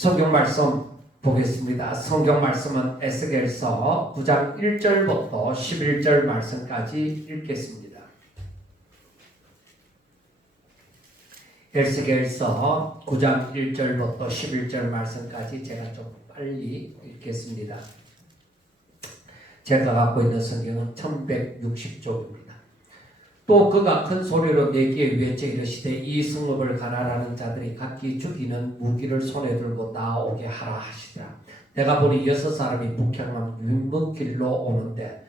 성경 말씀 보겠습니다. 성경 말씀은 에스겔서 9장 1절부터 11절 말씀까지 읽겠습니다. 에스겔서 9장 1절부터 11절 말씀까지 제가 좀 빨리 읽겠습니다. 제가 갖고 있는 성경은 1160쪽입니다. 또 그가 큰 소리로 내게 외쳐 이르시되 이 성읍을 가나라는 자들이 각기 죽이는 무기를 손에 들고 나오게 하라 하시더라. 내가 보니 6사람이 북향한 윗문길로 오는데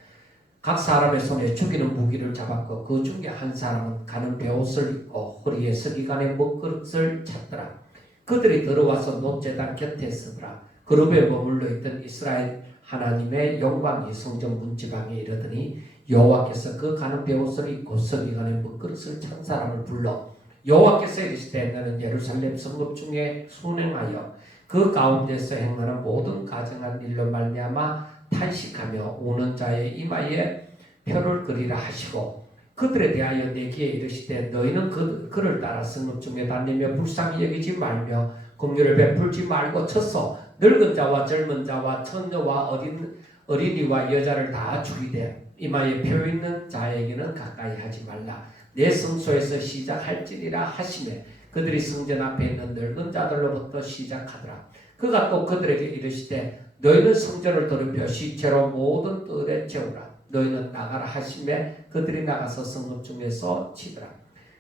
각 사람의 손에 죽이는 무기를 잡았고 그 중에 한 사람은 가는 베옷을 입고 허리에 서기관의 먹그릇을 찼더라. 그들이 들어와서 놋제단 곁에 서더라. 그룹에 머물러 있던 이스라엘 하나님의 영광이 성전 문지방에 이르더니 여호와께서 그 가는 베옷을 입고 서기관의 먹그릇을 찬 사람을 불러 여호와께서 이르시되 너는 예루살렘 성읍 중에 순행하여 그 가운데서 행하는 모든 가증한 일로 말미암아 탄식하며 우는 자의 이마에 표를 그리라 하시고 그들에 대하여 내게 이르시되 너희는 그를 따라 성읍 중에 다니며 불쌍히 여기지 말며 긍휼을 베풀지 말고 쳐서 늙은 자와 젊은 자와 처녀와 어린이와 여자를 다 죽이되 이마에 표 있는 자에게는 가까이 하지 말라. 내 성소에서 시작할지니라 하시매 그들이 성전 앞에 있는 늙은 자들로부터 시작하더라. 그가 또 그들에게 이르시되 너희는 성전을 더럽혀 시체로 모든 뜰에 채우라. 너희는 나가라 하시매 그들이 나가서 성읍 중에서 치더라.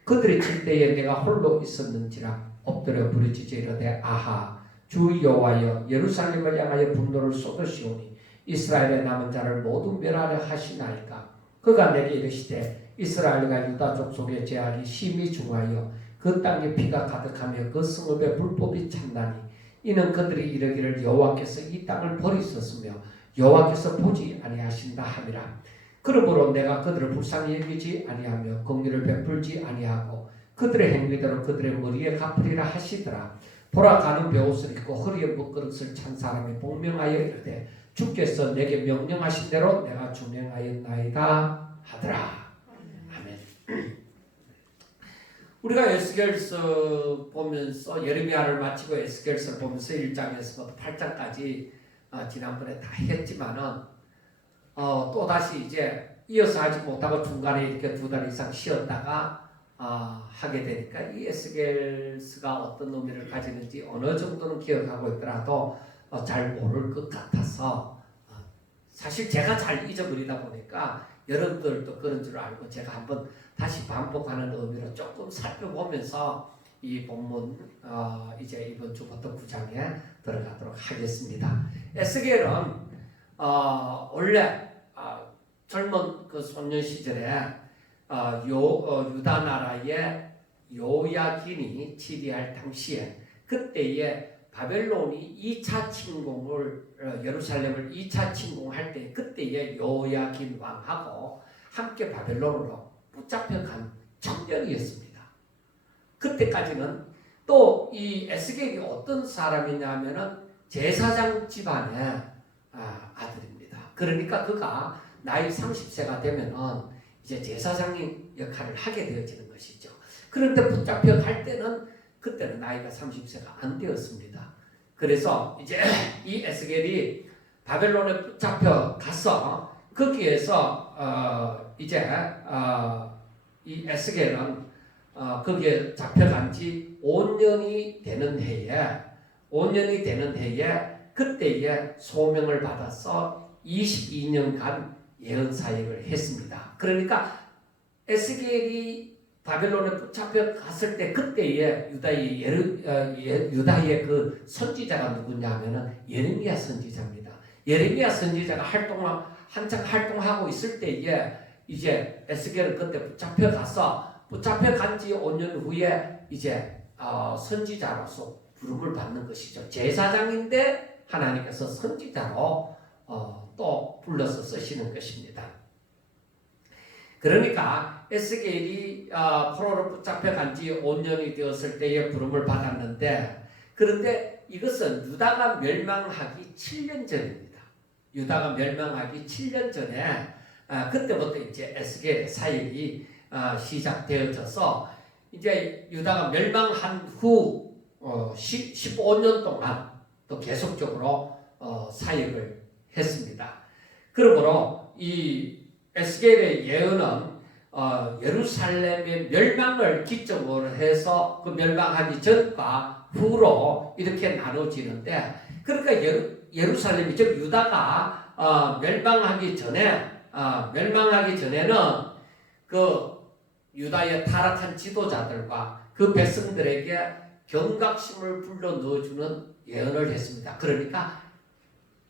그들이 칠 때에 내가 홀로 있었는지라 엎드려 부르짖어 이르되 아하 주 여호와여 예루살렘을 향하여 분노를 쏟으시오니 이스라엘의 남은 자를 모두 멸하려 하시나이까. 그가 내게 이르시되 이스라엘과 유다 족속의 죄악이 심히 중하여 그 땅에 피가 가득하며 그 성읍에 불법이 찬나니 이는 그들이 이르기를 여호와께서 이 땅을 버리셨으며 여호와께서 보지 아니하신다 함이라. 그러므로 내가 그들을 불쌍히 여기지 아니하며 긍휼을 베풀지 아니하고 그들의 행위대로 그들의 머리에 갚으리라 하시더라. 보라 가는 베옷을 입고 허리에 먹그릇을 찬 사람이 복명하여 이르되 주께서 내게 명령하신 대로 내가 준행하였나이다 하더라. 아멘. 우리가 에스겔서 보면서 예레미야를 마치고 에스겔서를 보면서 1장에서부터 8장까지 지난번에 다 했지만은 또다시 이제 이어서 하지 못하고 중간에 이렇게 2달 이상 쉬었다가 하게 되니까 이 에스겔서가 어떤 의미를 가지는지 어느 정도는 기억하고 있더라도 잘 모를 것 같아서 사실 제가 잘 잊어버리다 보니까 여러분들도 그런 줄 알고 제가 한번 다시 반복하는 의미로 조금 살펴보면서 이 본문 이제 이번 주부터 9장에 들어가도록 하겠습니다. 에스겔은 원래 젊은 그 소년 시절에 유다 나라의 요야긴이 치리할 당시에 그때에 바벨론이 2차 침공을 예루살렘을 2차 침공할 때 그때의 요야긴 왕하고 함께 바벨론으로 붙잡혀간 청년이었습니다. 그때까지는 또 이 에스겔이 어떤 사람이냐면은 제사장 집안의 아들입니다. 그러니까 그가 나이 30세가 되면은 이제 제사장님 역할을 하게 되어지는 것이죠. 그런데 붙잡혀갈 때는 그때는 나이가 30세가 안 되었습니다. 그래서 이제 이 에스겔이 바벨론에 붙잡혀 가서 거기에서 이제 이 에스겔은 거기에 잡혀간 지 5년이 되는 해에 그때에 소명을 받아서 22년간 예언 사역을 했습니다. 그러니까 에스겔이 바벨론에 붙잡혀 갔을 때 그때의 유다의 그 선지자가 누구냐면은 예레미야 선지자입니다. 예레미야 선지자가 한창 활동하고 있을 때에 이제 에스겔은 그때 붙잡혀 지 5년 후에 이제 선지자로서 부름을 받는 것이죠. 제사장인데 하나님께서 선지자로 또 불러서 쓰시는 것입니다. 그러니까 에스겔이 포로로 붙잡혀간 지 5년이 되었을 때에 부름을 받았는데 그런데 이것은 유다가 멸망하기 7년 전입니다. 유다가 멸망하기 7년 전에 그때부터 이제 에스겔의 사역이 시작되어져서 이제 유다가 멸망한 후 15년 동안 또 계속적으로 사역을 했습니다. 그러므로 이 에스겔의 예언은 예루살렘의 멸망을 기점으로 해서 그 멸망하기 전과 후로 이렇게 나눠지는데, 그러니까 예루살렘이 즉 유다가 멸망하기 전에는 그 유다의 타락한 지도자들과 그 백성들에게 경각심을 불러 넣어주는 예언을 했습니다. 그러니까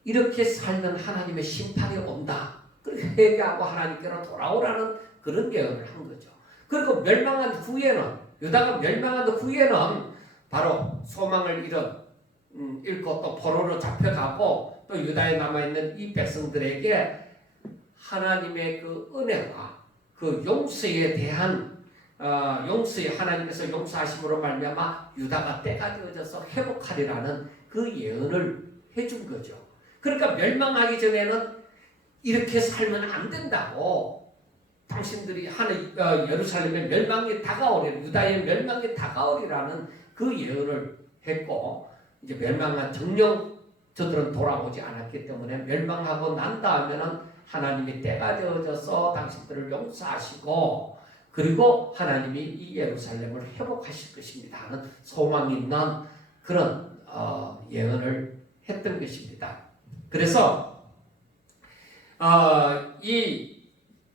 이렇게 살면 하나님의 심판이 온다. 그렇게 회개하고 하나님께로 돌아오라는 그런 예언을 한 거죠. 그리고 멸망한 후에는, 유다가 멸망한 후에는 바로 소망을 잃고 또 포로로 잡혀가고 또 유다에 남아있는 이 백성들에게 하나님의 그 은혜와 그 용서에 대한 용서에 하나님께서 용서하심으로 말미암아 유다가 때가 되어져서 회복하리라는 그 예언을 해준 거죠. 그러니까 멸망하기 전에는 이렇게 살면 안 된다고, 당신들이 예루살렘의 멸망이 다가오리라, 유다의 멸망이 다가오리라는 그 예언을 했고, 이제 멸망한 정령 저들은 돌아오지 않았기 때문에 멸망하고 난 다음에는 하나님이 때가 되어져서 당신들을 용서하시고 그리고 하나님이 이 예루살렘을 회복하실 것입니다 하는 소망이 있는 그런 예언을 했던 것입니다. 그래서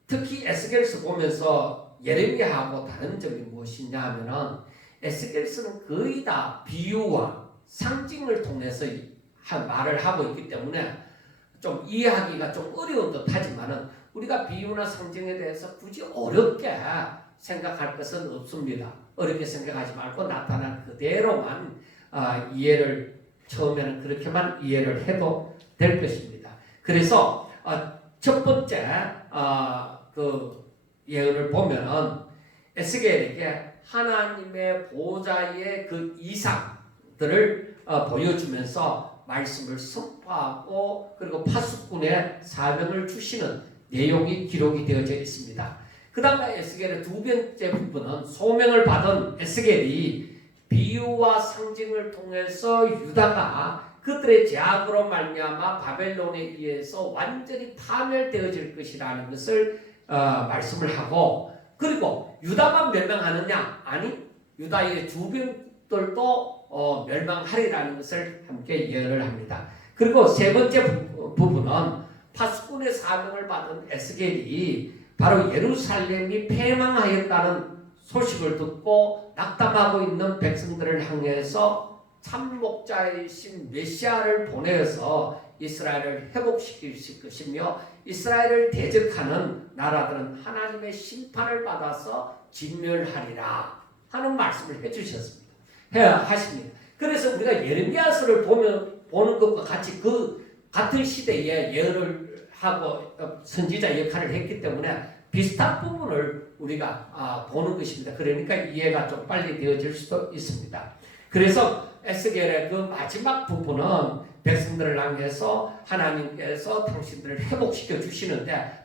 특히 에스겔서 보면서 예레미야하고 다른 점이 무엇이냐 하면은, 에스겔서는 거의 다 비유와 상징을 통해서 말을 하고 있기 때문에 좀 이해하기가 좀 어려운 듯 하지만은 우리가 비유나 상징에 대해서 굳이 어렵게 생각할 것은 없습니다. 어렵게 생각하지 말고 나타난 그대로만 이해를, 처음에는 그렇게만 이해를 해도 될 것입니다. 그래서 첫 번째 그 예언을 보면은 에스겔에게 하나님의 보좌의 그 이상들을 보여주면서 말씀을 선포하고 그리고 파수꾼의 사명을 주시는 내용이 기록이 되어져 있습니다. 그 다음에 에스겔의 두 번째 부분은 소명을 받은 에스겔이 비유와 상징을 통해서 유다가 그들의 제약으로 말미암아 바벨론에 의해서 완전히 파멸되어질 것이라는 것을 말씀을 하고, 그리고 유다만 멸망하느냐? 아니, 유다의 주변들도 멸망하리라는 것을 함께 예언을 합니다. 그리고 세 번째 부분은 파수꾼의 사명을 받은 에스겔이 바로 예루살렘이 패망하였다는 소식을 듣고 낙담하고 있는 백성들을 향해서 참목자이신 메시아를 보내어서 이스라엘을 회복시킬 것이며 이스라엘을 대적하는 나라들은 하나님의 심판을 받아서 진멸하리라 하는 말씀을 해주셨습니다. 하십니다. 그래서 우리가 예레미야서를 보는 것과 같이 그 같은 시대에 예언을 하고 선지자 역할을 했기 때문에 비슷한 부분을 우리가 보는 것입니다. 그러니까 이해가 좀 빨리 되어질 수도 있습니다. 그래서 에스겔의 그 마지막 부분은 백성들을 향해서 하나님께서 당신들을 회복시켜 주시는데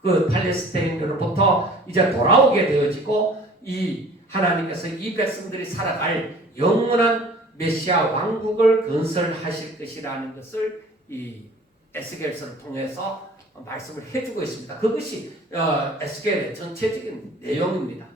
팔레스타인으로부터 이제 돌아오게 되어지고 이 하나님께서 이 백성들이 살아갈 영원한 메시아 왕국을 건설하실 것이라는 것을 이 에스겔서를 통해서 말씀을 해주고 있습니다. 그것이 에스겔의 전체적인 내용입니다.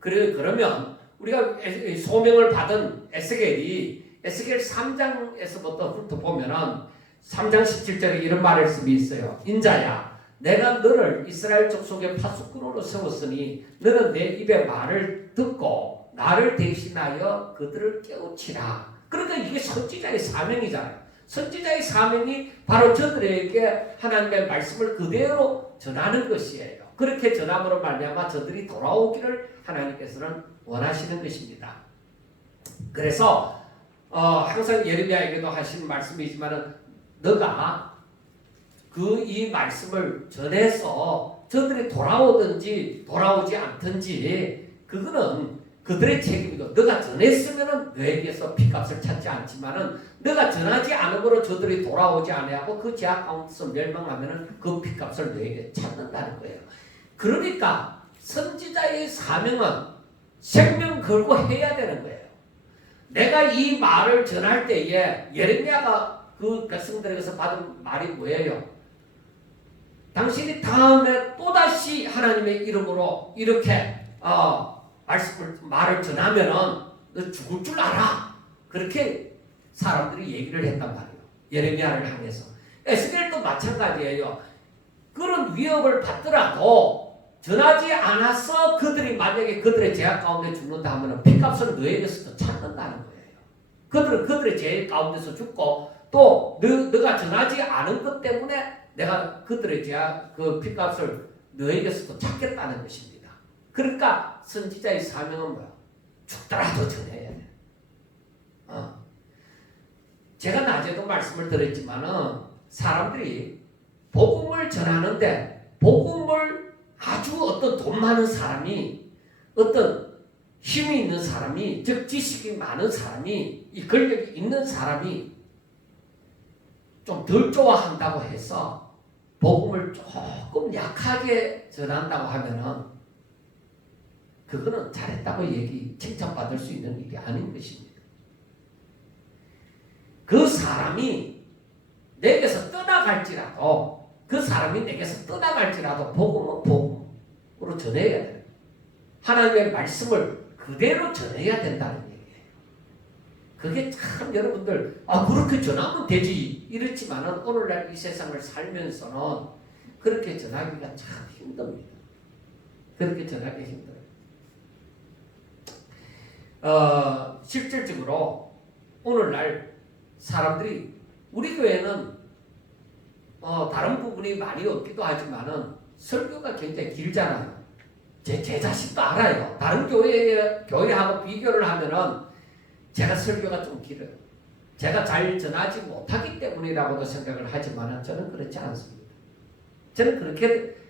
그러면 우리가 소명을 받은 에스겔이 에스겔 3장에서부터 훑어보면은 3장 17절에 이런 말씀이 있어요. 인자야, 내가 너를 이스라엘 족속의 파수꾼으로 세웠으니 너는 내 입의 말을 듣고 나를 대신하여 그들을 깨우치라. 그러니까 이게 선지자의 사명이잖아요. 선지자의 사명이 바로 저들에게 하나님의 말씀을 그대로 전하는 것이에요. 그렇게 전함으로 말미암아 저들이 돌아오기를 하나님께서는 원하시는 것입니다. 그래서 항상 예레미야에게도 하시는 말씀이지만은 너가 이 말씀을 전해서 저들이 돌아오든지 돌아오지 않든지 그거는 그들의 책임이고, 너가 전했으면은 너에게서 핏값을 찾지 않지만은 너가 전하지 않으므로 저들이 돌아오지 아니하고 그 제약 가운데서 멸망하면은 그 핏값을 너에게 찾는다는 거예요. 그러니까 선지자의 사명은 생명 걸고 해야 되는 거예요. 내가 이 말을 전할 때에 예레미야가 그 백성들에게서 받은 말이 뭐예요? 당신이 다음에 또다시 하나님의 이름으로 이렇게 말을 전하면은 너 죽을 줄 알아. 그렇게 사람들이 얘기를 했단 말이에요. 예레미야를 향해서. 에스겔도 마찬가지예요. 그런 위협을 받더라도 전하지 않아서 그들이 만약에 그들의 죄악 가운데 죽는다 하면 핏값을 너에게서도 찾는다는 거예요. 그들은 그들의 죄 가운데서 죽고 또 너가 전하지 않은 것 때문에 내가 그들의 죄악 그 핏값을 너에게서도 찾겠다는 것입니다. 그러니까 선지자의 사명은 뭐야? 죽더라도 전해야 돼. 제가 낮에도 말씀을 드렸지만은 사람들이 복음을 전하는데 복음을 아주 어떤 돈 많은 사람이 어떤 힘이 있는 사람이 즉 지식이 많은 사람이 이 권력이 있는 사람이 좀 덜 좋아한다고 해서 복음을 조금 약하게 전한다고 하면은 그거는 잘했다고 칭찬받을 수 있는 일이 아닌 것입니다. 그 사람이 내게서 떠나갈지라도 복음은 복음으로 전해야 돼요. 하나님의 말씀을 그대로 전해야 된다는 얘기예요. 그게 참 여러분들 그렇게 전하면 되지 이렇지만은 오늘날 이 세상을 살면서는 그렇게 전하기가 참 힘듭니다. 그렇게 전하기 힘들어요. 실질적으로 오늘날 사람들이 우리 교회는 다른 부분이 많이 없기도 하지만은 설교가 굉장히 길잖아요. 제 자신도 알아요. 다른 교회하고 비교를 하면은 제가 설교가 좀 길어요. 제가 잘 전하지 못하기 때문이라고도 생각을 하지만은 저는 그렇지 않습니다. 저는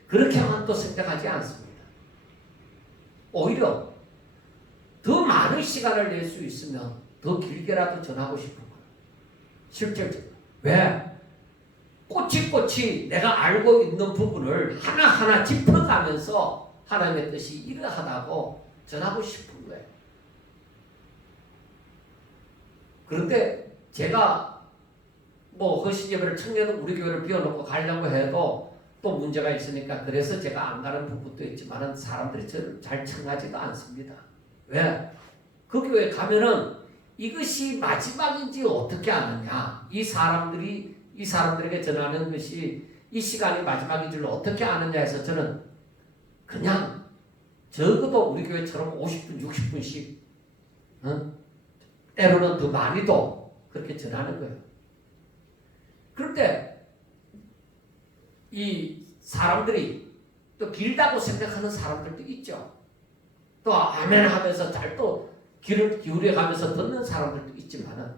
그렇게만 또 생각하지 않습니다. 오히려 더 많은 시간을 낼 수 있으면 더 길게라도 전하고 싶은 거예요. 실질적으로. 왜? 꼬치꼬치 내가 알고 있는 부분을 하나하나 짚어가면서 하나님의 뜻이 이러하다고 전하고 싶은 거예요. 그런데 제가 허신예배를 청년은 우리 교회를 비워놓고 가려고 해도 또 문제가 있으니까 그래서 제가 안 가는 부분도 있지만 사람들이 저를 잘 청하지도 않습니다. 왜? 그 교회 가면은 이것이 마지막인지 어떻게 아느냐? 이 사람들에게 전하는 것이 이 시간이 마지막인 줄 어떻게 아느냐 해서 저는 그냥 적어도 우리 교회처럼 50분, 60분씩 때로는 더 많이도 그렇게 전하는 거예요. 그런데 이 사람들이 또 길다고 생각하는 사람들도 있죠. 또 아멘 하면서 잘 또 귀를 기울여가면서 듣는 사람들도 있지만은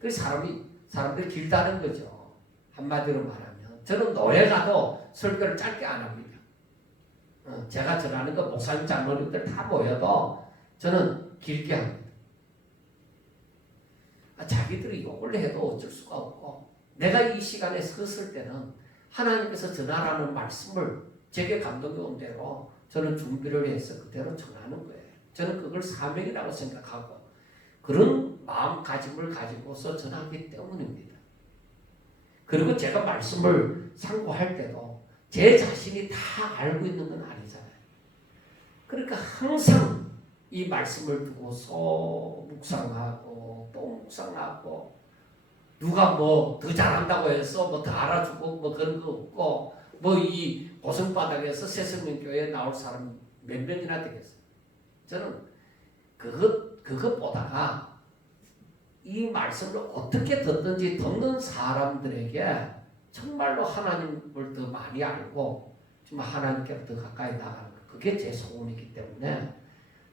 그 사람들이 길다는 거죠. 한마디로 말하면 저는 노예 가도 설교를 짧게 안 합니다. 제가 전하는 거 목사님 장로님들 다 모여도 저는 길게 합니다. 자기들이 욕을 해도 어쩔 수가 없고 내가 이 시간에 섰을 때는 하나님께서 전하라는 말씀을 제게 감동이 온 대로 저는 준비를 해서 그대로 전하는 거예요. 저는 그걸 사명이라고 생각하고 그런 마음가짐을 가지고서 전하기 때문입니다. 그리고 제가 말씀을 상고할 때도 제 자신이 다 알고 있는 건 아니잖아요. 그러니까 항상 이 말씀을 두고서 묵상하고 또 묵상하고 누가 더 잘한다고 해서 더 알아주고 그런 거 없고 이 고성바닥에서 새생명교회에 나올 사람 몇 명이나 되겠어요. 저는 그것보다가 이 말씀을 어떻게 듣든지 듣는 사람들에게 정말로 하나님을 더 많이 알고 정말 하나님께 더 가까이 나가는 것. 그게 제 소원이기 때문에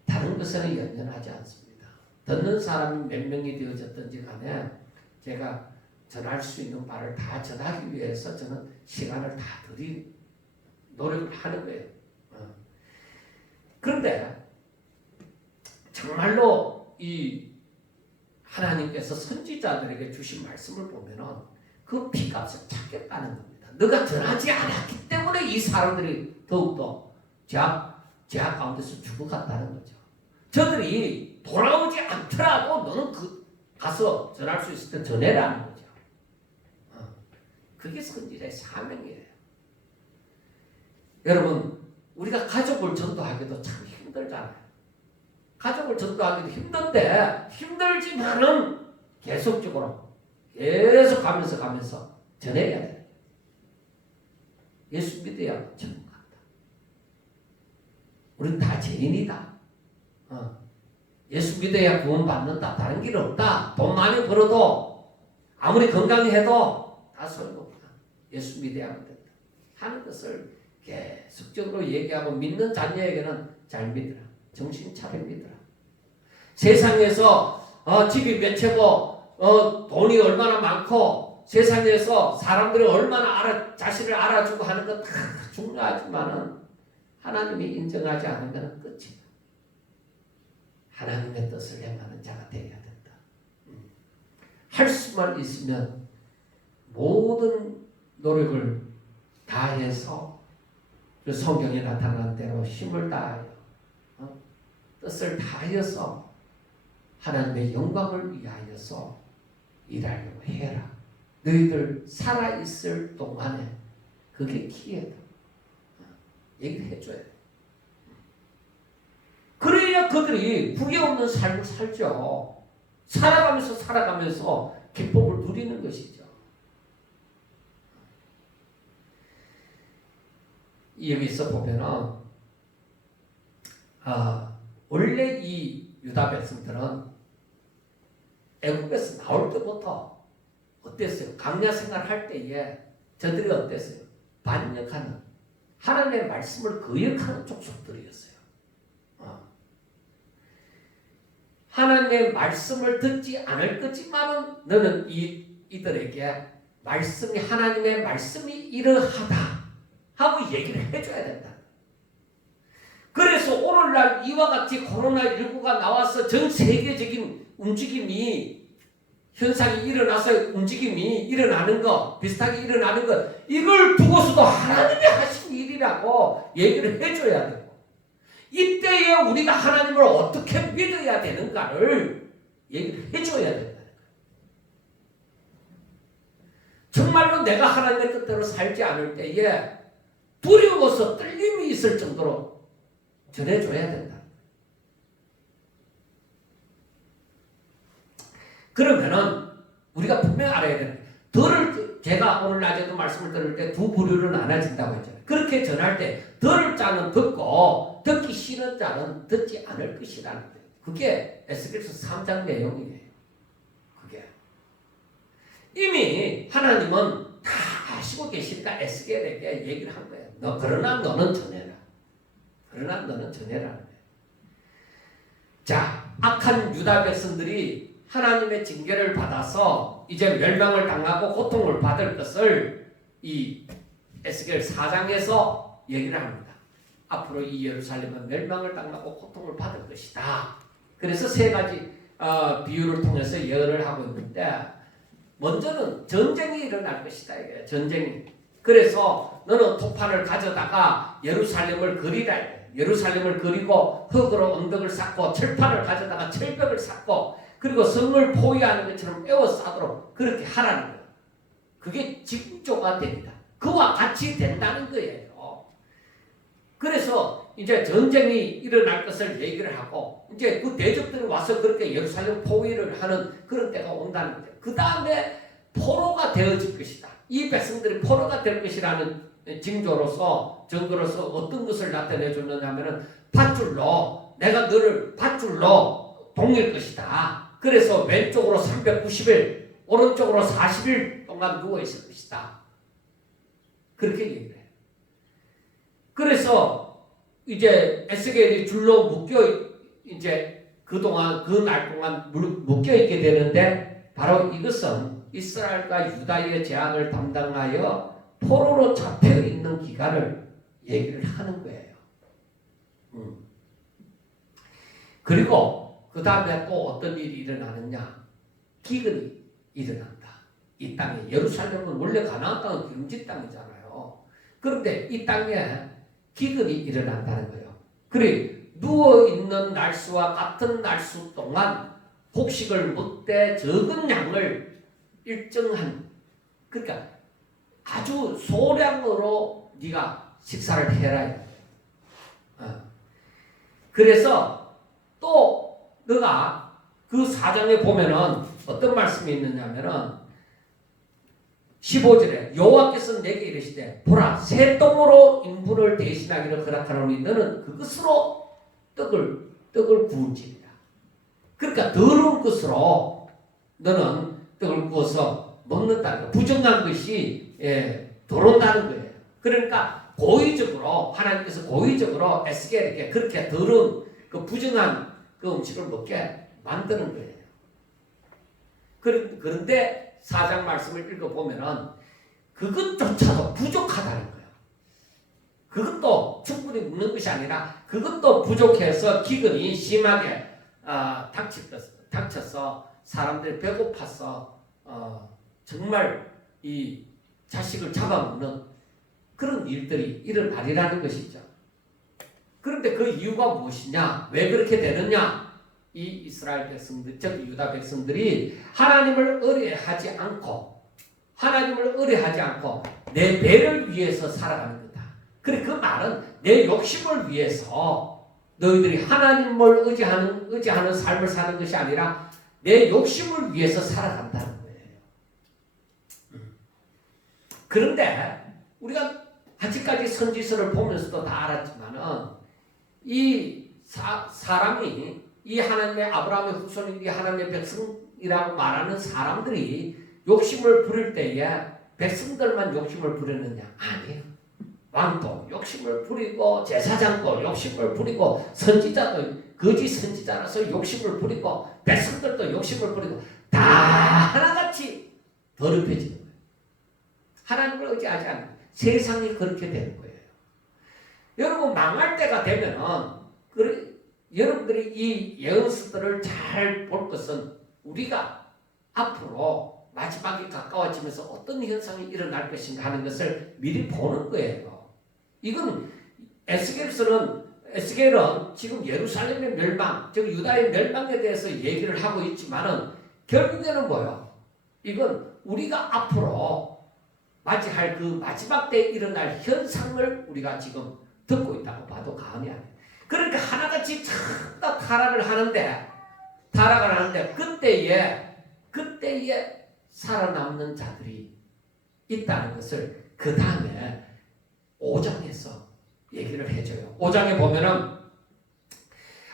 다른 것에는 연연하지 않습니다. 듣는 사람이 몇 명이 되어졌든지 간에 제가 전할 수 있는 바를 다 전하기 위해서 저는 시간을 다 들이 노력을 하는 거예요. 그런데 정말로 이 하나님께서 선지자들에게 주신 말씀을 보면은 그 피값을 찾겠다는 겁니다. 너가 전하지 않았기 때문에 이 사람들이 더욱더 죄악 가운데서 죽어갔다는 거죠. 저들이 돌아오지 않기 않더라도 너는 가서 전할 수 있을 때 전해라는 거죠. 그게 선지자의 사명이에요. 여러분, 우리가 가족을 전도하기도 참 힘들잖아요. 가족을 전도하기도 힘든데, 힘들지만은 계속적으로 계속 가면서 전해야 돼요. 예수 믿어야 천국 간다. 우리는 다 죄인이다. 예수 믿어야 구원받는다. 다른 길 없다. 돈 많이 벌어도 아무리 건강해도 다 소용없다. 예수 믿어야 된다 하는 것을 계속적으로 얘기하고 믿는 자녀에게는 잘 믿으라. 정신 차려 믿으라. 세상에서 집이 몇 채고 돈이 얼마나 많고 세상에서 사람들이 얼마나 자신을 알아주고 하는 건 다 중요하지만은 하나님이 인정하지 않으면 끝이다. 하나님의 뜻을 행하는 자가 되어야 된다. 할 수만 있으면 모든 노력을 다해서 성경에 나타난 대로 힘을 다하여 뜻을 다하여서 하나님의 영광을 위하여서 일하려고 해라. 너희들 살아있을 동안에 그게 기회다. 얘기를 해줘야 돼. 그래야 그들이 후회 없는 삶을 살죠. 살아가면서 기쁨을 누리는 것이죠. 여기서 보면은 원래 이 유다 백성들은 애국에서 나올 때부터 어땠어요? 강야 생활할 때에 저들이 어땠어요? 반역하는 하나님의 말씀을 거역하는 족속들이었어요. 하나님의 말씀을 듣지 않을 거지만은 너는 이들에게 말씀이 하나님의 말씀이 이러하다 하고 얘기를 해줘야 된다. 그래서 오늘날 이와 같이 코로나19가 나와서 전 세계적인 현상이 일어나서 움직임이 일어나는 거, 비슷하게 일어나는 거, 이걸 두고서도 하나님이 하신 일이라고 얘기를 해줘야 되고, 이때에 우리가 하나님을 어떻게 믿어야 되는가를 얘기를 해줘야 된다는 거예요. 정말로 내가 하나님의 뜻대로 살지 않을 때에 두려워서 떨림이 있을 정도로 전해줘야 된다. 그러면은 우리가 분명히 알아야 되는 거예요. 제가 오늘 낮에도 말씀을 들을 때 두 부류로 나눠진다고 했잖아요. 그렇게 전할 때 들을 자는 듣고 듣기 싫은 자는 듣지 않을 것이라는 거예요. 그게 에스겔서 3장 내용이에요. 그게 이미 하나님은 다 아시고 계시니까 에스겔에게 얘기를 한 거예요. 그러나 너는 전해라. 그러나 너는 전해라는 거예요. 자, 악한 유다 백성들이 하나님의 징계를 받아서 이제 멸망을 당하고 고통을 받을 것을 이 에스겔 4장에서 얘기를 합니다. 앞으로 이 예루살렘은 멸망을 당하고 고통을 받을 것이다. 그래서 세 가지 비유를 통해서 예언을 하고 있는데, 먼저는 전쟁이 일어날 것이다. 이게 전쟁이. 그래서 너는 토판을 가져다가 예루살렘을 그리라. 예루살렘을 그리고 흙으로 언덕을 쌓고 철판을 가져다가 철벽을 쌓고 그리고 성을 포위하는 것처럼 에워싸도록 그렇게 하라는 거예요. 그게 징조가 됩니다. 그와 같이 된다는 거예요. 그래서 이제 전쟁이 일어날 것을 얘기를 하고 이제 그 대적들이 와서 그렇게 예루살렘 포위를 하는 그런 때가 온다는 거예요. 그 다음에 포로가 되어질 것이다. 이 백성들이 포로가 될 것이라는 증거로서 어떤 것을 나타내 줬느냐 하면은 밧줄로 내가 너를 밧줄로 동일 것이다. 그래서 왼쪽으로 390일, 오른쪽으로 40일 동안 누워 있을 것이다. 그렇게 얘기를 해요. 그래서 이제 에스겔이 줄로 묶여 이제 그동안 그 날 동안 묶여 있게 되는데 바로 이것은 이스라엘과 유다의 재앙을 담당하여 포로로 잡혀 있는 기간을 얘기를 하는 거예요. 그리고 그 다음에 또 어떤 일이 일어나느냐? 기근이 일어난다. 이 땅에 예루살렘은 원래 가나안 땅은 기름진 땅이잖아요. 그런데 이 땅에 기근이 일어난다는 거예요. 그래 누워 있는 날수와 같은 날수 동안 곡식을 먹되 적은 양을 일정한, 그러니까 아주 소량으로 네가 식사를 해라. 그래서 또 너가 그 사장에 보면은 어떤 말씀이 있느냐면은 15절에 여호와께서 내게 이르시되 보라 새 똥으로 인분을 대신하기를 허락하노니 너는 그것으로 떡을 구울지니라. 그러니까 더러운 것으로 너는 떡을 구워서 먹는다는 거예요. 부정한 것이 들어온다는 거예요. 그러니까 고의적으로 하나님께서 고의적으로 에스겔에게 그렇게 더러운 그 부정한 그 음식을 먹게 만드는 거예요. 그런데 4장 말씀을 읽어보면은 그것조차도 부족하다는 거예요. 그것도 충분히 먹는 것이 아니라 그것도 부족해서 기근이 심하게 닥쳐서 사람들이 배고파서 정말 이 자식을 잡아먹는 그런 일들이 일어나리라는 것이죠. 그런데 그 이유가 무엇이냐? 왜 그렇게 되느냐? 이 이스라엘 백성들, 즉 유다 백성들이 하나님을 의뢰하지 않고 내 배를 위해서 살아가는 거다. 그래 그 말은 내 욕심을 위해서 너희들이 하나님을 의지하는 삶을 사는 것이 아니라 내 욕심을 위해서 살아간다는 거예요. 그런데 우리가 아직까지 선지서를 보면서도 다 알았지만은 이 사람이 이 하나님의 아브라함의 후손이 하나님의 백성이라고 말하는 사람들이 욕심을 부릴 때에 백성들만 욕심을 부렸느냐? 아니에요. 왕도 욕심을 부리고 제사장도 욕심을 부리고 선지자도 거짓 선지자라서 욕심을 부리고 백성들도 욕심을 부리고 다 하나같이 더럽혀지는 거예요. 하나님을 의지하지 않는 거예요. 세상이 그렇게 되는 거예요. 여러분 망할 때가 되면은 여러분들이 이 예언서들을 잘 볼 것은 우리가 앞으로 마지막이 가까워지면서 어떤 현상이 일어날 것인가 하는 것을 미리 보는 거예요. 이건 에스겔은 지금 예루살렘의 멸망, 즉 유다의 멸망에 대해서 얘기를 하고 있지만은 결국에는 뭐예요? 이건 우리가 앞으로 맞이할 그 마지막 때에 일어날 현상을 우리가 지금 듣고 있다고 봐도 과언이 아니에요. 그러니까 하나같이 다 타락을 하는데 그때에 살아남는 자들이 있다는 것을 그 다음에 5장에서 얘기를 해줘요. 5장에 보면은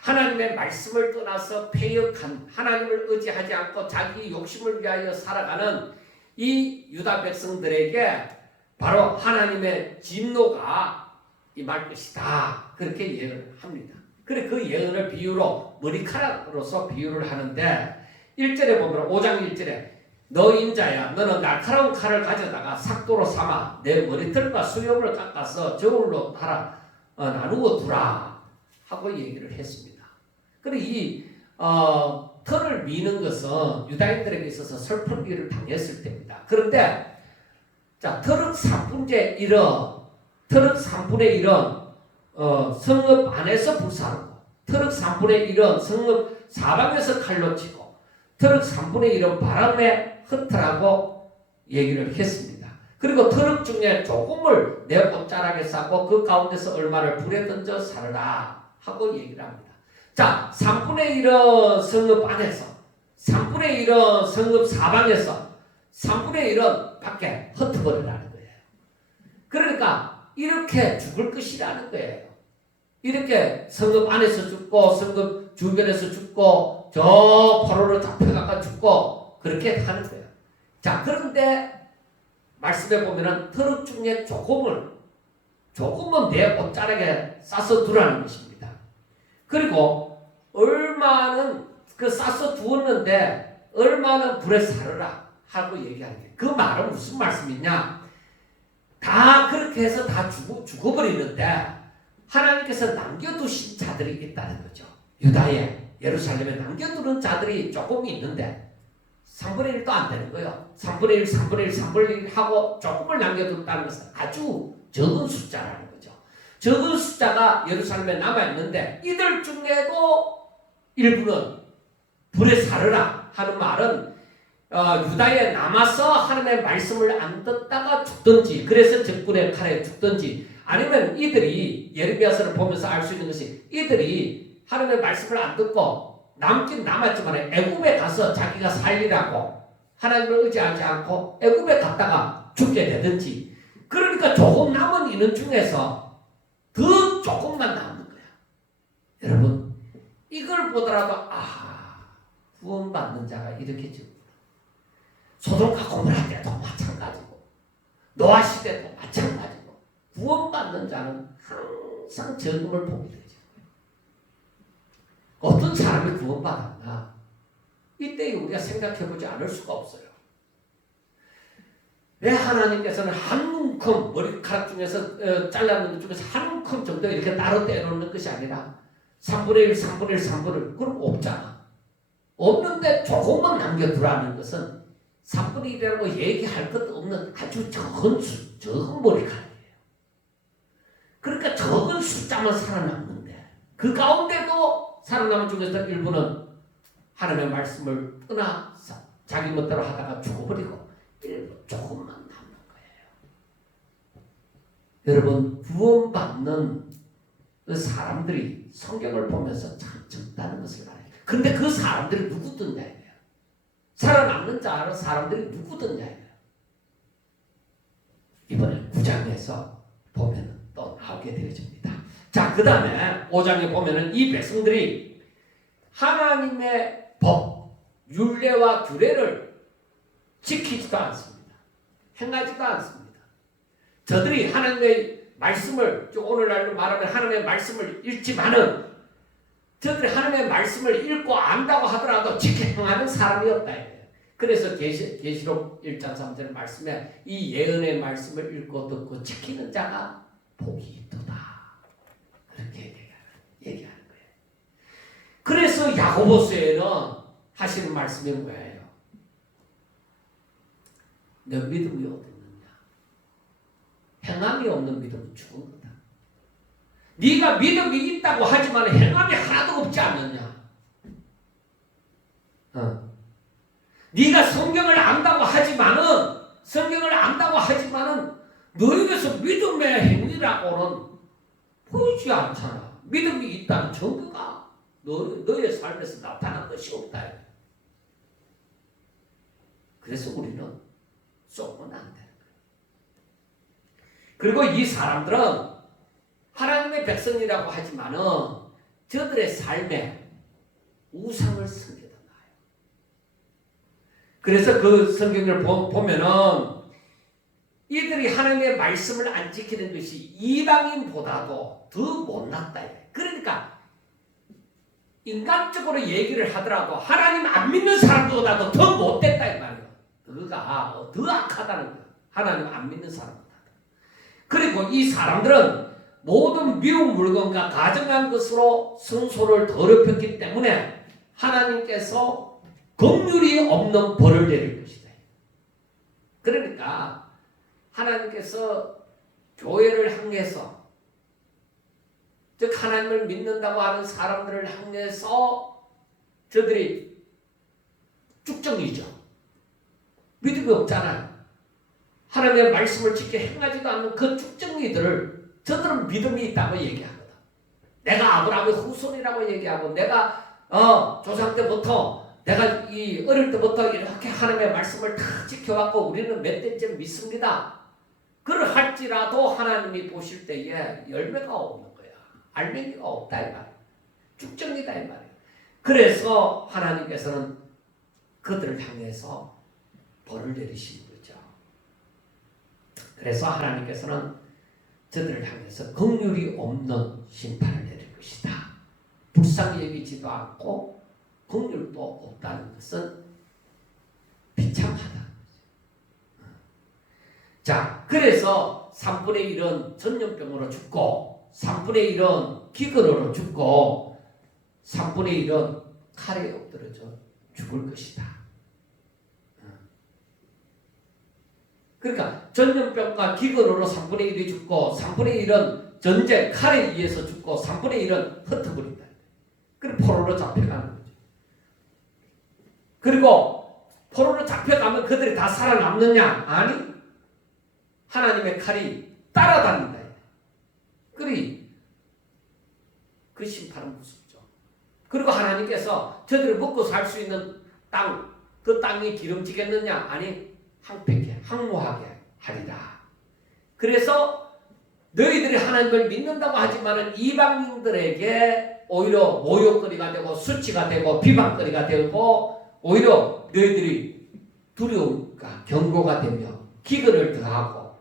하나님의 말씀을 떠나서 패역한, 하나님을 의지하지 않고 자기 욕심을 위하여 살아가는 이 유다 백성들에게 바로 하나님의 진노가 임할 것이다. 그렇게 예언을 합니다. 그래 그 예언을 비유로 머리카락으로서 비유를 하는데 1절에 보면 5장 1절에 너 인자야 너는 날카로운 칼을 가져다가 삭도로 삼아 내 머리털과 수염을 깎아서 저울로 나누어 두라 하고 얘기를 했습니다. 그래 이 털을 미는 것은 유다인들에게 있어서 슬픈 일을 당했을 때입니다. 그런데 자 털은 3분의 1은 성읍 안에서 불사르고 터럭 3분의 1은 성읍 사방에서 칼로 치고 터럭 3분의 1은 바람에 흩어라고 얘기를 했습니다. 그리고 터럭 중에 조금을 내 옷자락에 싸고 그 가운데서 얼마를 불에 던져 살으라 하고 얘기를 합니다. 자, 3분의 1은 성읍 안에서 3분의 1은 성읍 사방에서 3분의 1은 밖에 흩어버리라는 거예요. 그러니까 이렇게 죽을 것이라는 거예요. 이렇게 성읍 안에서 죽고 성읍 주변에서 죽고 저 포로로 잡혀가가 죽고 그렇게 하는 거예요. 자, 그런데 말씀해 보면은 터럭 중에 조금은 내 옷자락에 싸서 두라는 것입니다. 그리고 얼마는 그 싸서 두었는데 얼마는 불에 사르라 하고 얘기하는 거예요. 그 말은 무슨 말씀이냐? 다 그렇게 해서 다 죽어버리는데 하나님께서 남겨두신 자들이 있다는 거죠. 유다에 예루살렘에 남겨두는 자들이 조금 있는데 3분의 1도 안 되는 거예요. 3분의 1, 3분의 1, 3분의 1 하고 조금을 남겨둔다는 것은 아주 적은 숫자라는 거죠. 적은 숫자가 예루살렘에 남아있는데 이들 중에도 일부는 불에 사르라 하는 말은 유다에 남아서 하나님의 말씀을 안 듣다가 죽든지, 그래서 적군의 칼에 죽든지, 아니면 이들이 예레미야서를 보면서 알 수 있는 것이 이들이 하나님의 말씀을 안 듣고 남긴 남았지만 애굽에 가서 자기가 살리라고 하나님을 의지하지 않고 애굽에 갔다가 죽게 되든지, 그러니까 조금 남은 이는 중에서 더 조금만 남은 거야. 여러분, 이걸 보더라도 구원받는 자가 이렇게 지금 소돔과 고모라 때도 마찬가지고 노아 시대도 마찬가지고 구원받는 자는 항상 적음을 보게 되죠. 어떤 사람이 구원받았나? 이때 우리가 생각해보지 않을 수가 없어요. 왜 하나님께서는 한 움큼 머리카락 중에서 잘라는 것 중에서 한 움큼 정도 이렇게 따로 떼놓는 것이 아니라 3분의 1, 3분의 1, 3분의 1 그럼 없잖아. 없는데 조금만 남겨두라는 것은 3분의 1이라고 얘기할 것도 없는 아주 적은 머리카락이에요. 그러니까 적은 숫자만 살아남는데 그 가운데도 살아남은 중에서 일부는 하나님의 말씀을 떠나서 자기 멋대로 하다가 죽어버리고 일부 조금만 남는 거예요. 여러분, 구원받는 그 사람들이 성경을 보면서 참 적다는 것을 알아요. 근데 그 사람들이 누구든냐? 살아남는 자로 사람들이 누구든냐. 이번에 9장에서 보면 또 나오게 되어집니다. 자, 그 다음에 5장에 보면은 이 백성들이 하나님의 법, 율례와 규례를 지키지도 않습니다. 행하지도 않습니다. 저들이 하나님의 말씀을, 오늘날로 말하면 하나님의 말씀을 읽지만은 저들이 하나님의 말씀을 읽고 안다고 하더라도 지켜 행하는 사람이 없다. 그래서 계시록 1장 3절 말씀에 이 예언의 말씀을 읽고 듣고 지키는 자가 복이 있도다. 그렇게 얘기하는 거예요. 그래서 야고보서에는 하시는 말씀이 뭐예요? 너 믿음이 어딨느냐? 행함이 없는 믿음은 죽은 거다. 네가 믿음이 있다고 하지만 행함이 하나도 없지 않느냐? 네가 성경을 안다고 하지만은 너에게서 믿음의 행위라고는 보이지 않잖아. 믿음이 있다는 증거가 너의 삶에서 나타난 것이 없다. 그래서 우리는 쏘면 안 돼. 그리고 이 사람들은 하나님의 백성이라고 하지만은 저들의 삶에 우상을 섬기던 거예요. 그래서 그 성경을 보면은 이들이 하나님의 말씀을 안 지키는 것이 이방인보다도 더 못났다. 그러니까 인간적으로 얘기를 하더라도 하나님 안 믿는 사람보다도 더 못됐다 이 말이에요. 그가 더 악하다는 거예요. 하나님 안 믿는 사람보다. 그리고 이 사람들은 모든 미운 물건과 가증한 것으로 성소를 더럽혔기 때문에 하나님께서 긍휼이 없는 벌을 내릴 것이다. 그러니까 하나님께서 교회를 향해서, 즉 하나님을 믿는다고 하는 사람들을 향해서 저들이 쭉정이죠. 믿음이 없잖아요. 하나님의 말씀을 지켜 행하지도 않는 그 쭉정이들을 저들은 믿음이 있다고 얘기하거든. 내가 아브라함의 후손이라고 얘기하고 내가 조상 때부터 내가 이 어릴 때부터 이렇게 하나님의 말씀을 다 지켜왔고 우리는 몇 대째 믿습니다. 그러할지라도 하나님이 보실 때에 열매가 없는 거야. 알맹이가 없다 이 말이야. 쭉정이다 이 말이야. 그래서 하나님께서는 그들을 향해서 벌을 내리시는 거죠. 그래서 하나님께서는 저들을 향해서 긍휼이 없는 심판을 내릴 것이다. 불쌍히 여기지도 않고 긍휼도 없다는 것은 비참하다. 자, 그래서 3분의 1은 전염병으로 죽고 3분의 1은 기근으로 죽고 3분의 1은 칼에 엎드려져 죽을 것이다. 그러니까 전염병과 기근으로 3분의 1이 죽고 3분의 1은 전쟁, 칼에 의해서 죽고 3분의 1은 흩어버린다. 그리고 포로로 잡혀가는 거죠. 그리고 포로로 잡혀가면 그들이 다 살아남느냐? 아니, 하나님의 칼이 따라다닌다. 그리 그 심판은 무섭죠. 그리고 하나님께서 저들을 먹고 살 수 있는 땅, 그 땅이 기름지겠느냐? 아니, 황폐하게, 황무하게 하리라. 그래서 너희들이 하나님을 믿는다고 하지만은 이방인들에게 오히려 모욕거리가 되고 수치가 되고 비방거리가 되고 오히려 너희들이 두려움과 경고가 되며 기근을 더하고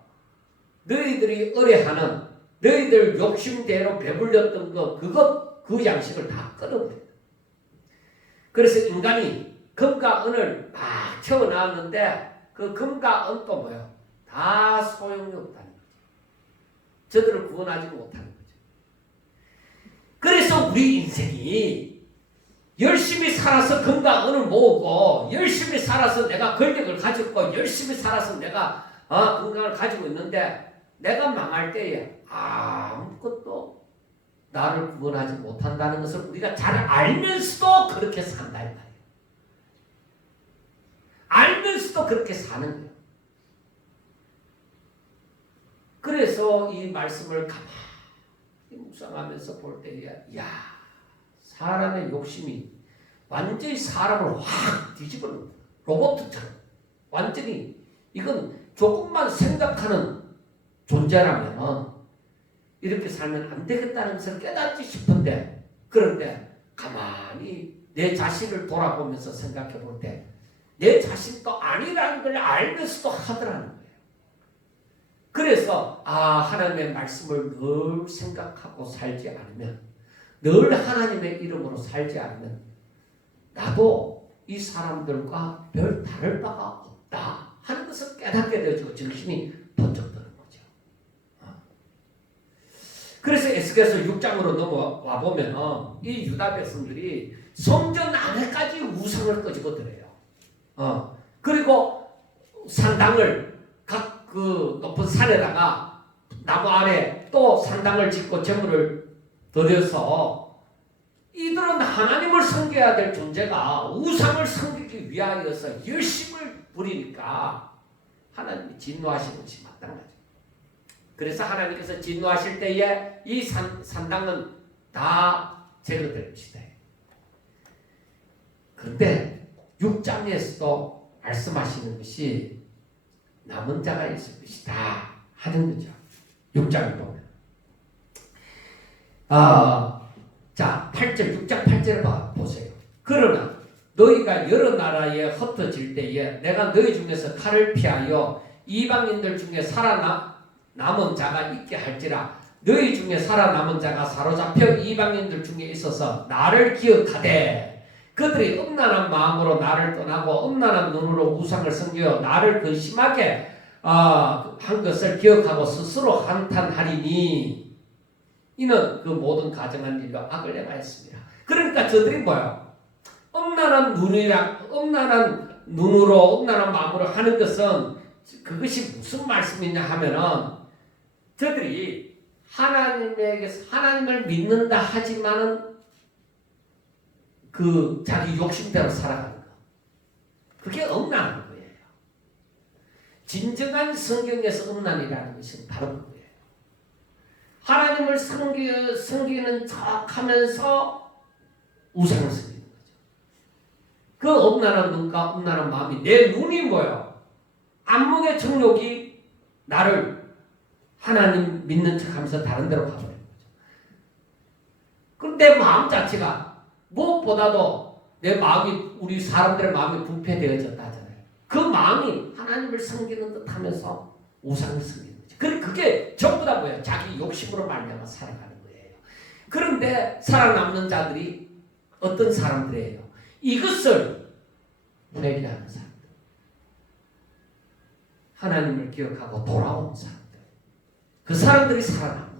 너희들이 의뢰하는 너희들 욕심대로 배불렸던 그 양식을 다 끊어버린다. 그래서 인간이 금과 은을 막 채워나왔는데 그 금과 은도 뭐예요? 다 소용이 없다는 거죠. 저들을 구원하지 못하는 거죠. 그래서 우리 인생이 열심히 살아서 금과 은을 모으고 열심히 살아서 내가 권력을 가졌고 열심히 살아서 내가 건강을 가지고 있는데 내가 망할 때에 아무것도 나를 구원하지 못한다는 것을 우리가 잘 알면서도 그렇게 산다 이 말이에요. 알면서도 그렇게 사는 거예요. 그래서 이 말씀을 가만히 묵상하면서 볼 때에 사람의 욕심이 완전히 사람을 확 뒤집어놓는 로봇처럼 완전히 이건 조금만 생각하는 존재라면 이렇게 살면 안 되겠다는 것을 깨닫지 싶은데 그런데 가만히 내 자신을 돌아보면서 생각해 볼 때 내 자신도 아니라는 걸 알면서도 하더라는 거예요. 그래서 하나님의 말씀을 늘 생각하고 살지 않으면 늘 하나님의 이름으로 살지 않으면 나도 이 사람들과 별 다를 바가 없다 하는 것을 깨닫게 되어지고 정신이 번쩍 드는 거죠. 그래서 에스겔서 6장으로 넘어와 보면 이 유다 백성들이 성전 안에까지 우상을 끄집어 들어요. 그리고 산당을 각 그 높은 산에다가 나무 아래 또 산당을 짓고 제물을 드려서 이들은 하나님을 섬겨야 될 존재가 우상을 섬기기 위하여서 열심을 부리니까 하나님이 진노하시는 것이 마땅하죠. 그래서 하나님께서 진노하실 때에 이 산당은 다 제거될 것이다. 그런데 6장에서도 말씀하시는 것이 남은 자가 있을 것이다 하는 거죠. 6장을 보면 자 8절 6장 8절을 보세요. 그러나 너희가 여러 나라에 흩어질 때에 내가 너희 중에서 칼을 피하여 이방인들 중에 살아남은 자가 있게 할지라 너희 중에 살아남은 자가 사로잡혀 이방인들 중에 있어서 나를 기억하되 그들이 음란한 마음으로 나를 떠나고 음란한 눈으로 우상을 섬겨 나를 근심하게 한 것을 기억하고 스스로 한탄하리니 이는 그 모든 가정한 일로 악을 행하였습니다. 그러니까 저들이 뭐예요? 음란한 눈으로 음란한 마음으로 하는 것은 그것이 무슨 말씀이냐 하면은 저들이 하나님을 믿는다 하지만은 그 자기 욕심대로 살아가는 거. 그게 음란한 거예요. 진정한 성경에서 음란이라는 것은 바로 그거예요. 하나님을 섬기는 척하면서 우상을 섬기는 거죠. 그 음란한 눈과 음란한 마음이 내 눈이 뭐예요? 안목의 정욕이 나를 하나님 믿는 척하면서 다른 데로 가버리는 거죠. 그럼 내 마음 자체가 무엇보다도 내 마음이 우리 사람들의 마음이 부패되어졌다 하잖아요. 그 마음이 하나님을 섬기는 듯하면서 우상을 섬기는 거죠. 그게 전부 다 뭐예요? 자기 욕심으로 말미암아 살아가는 거예요. 그런데 살아남는 자들이 어떤 사람들이에요? 이것을 회개하는 사람들, 하나님을 기억하고 돌아오는 사람들, 그 사람들이 살아남는 거예요.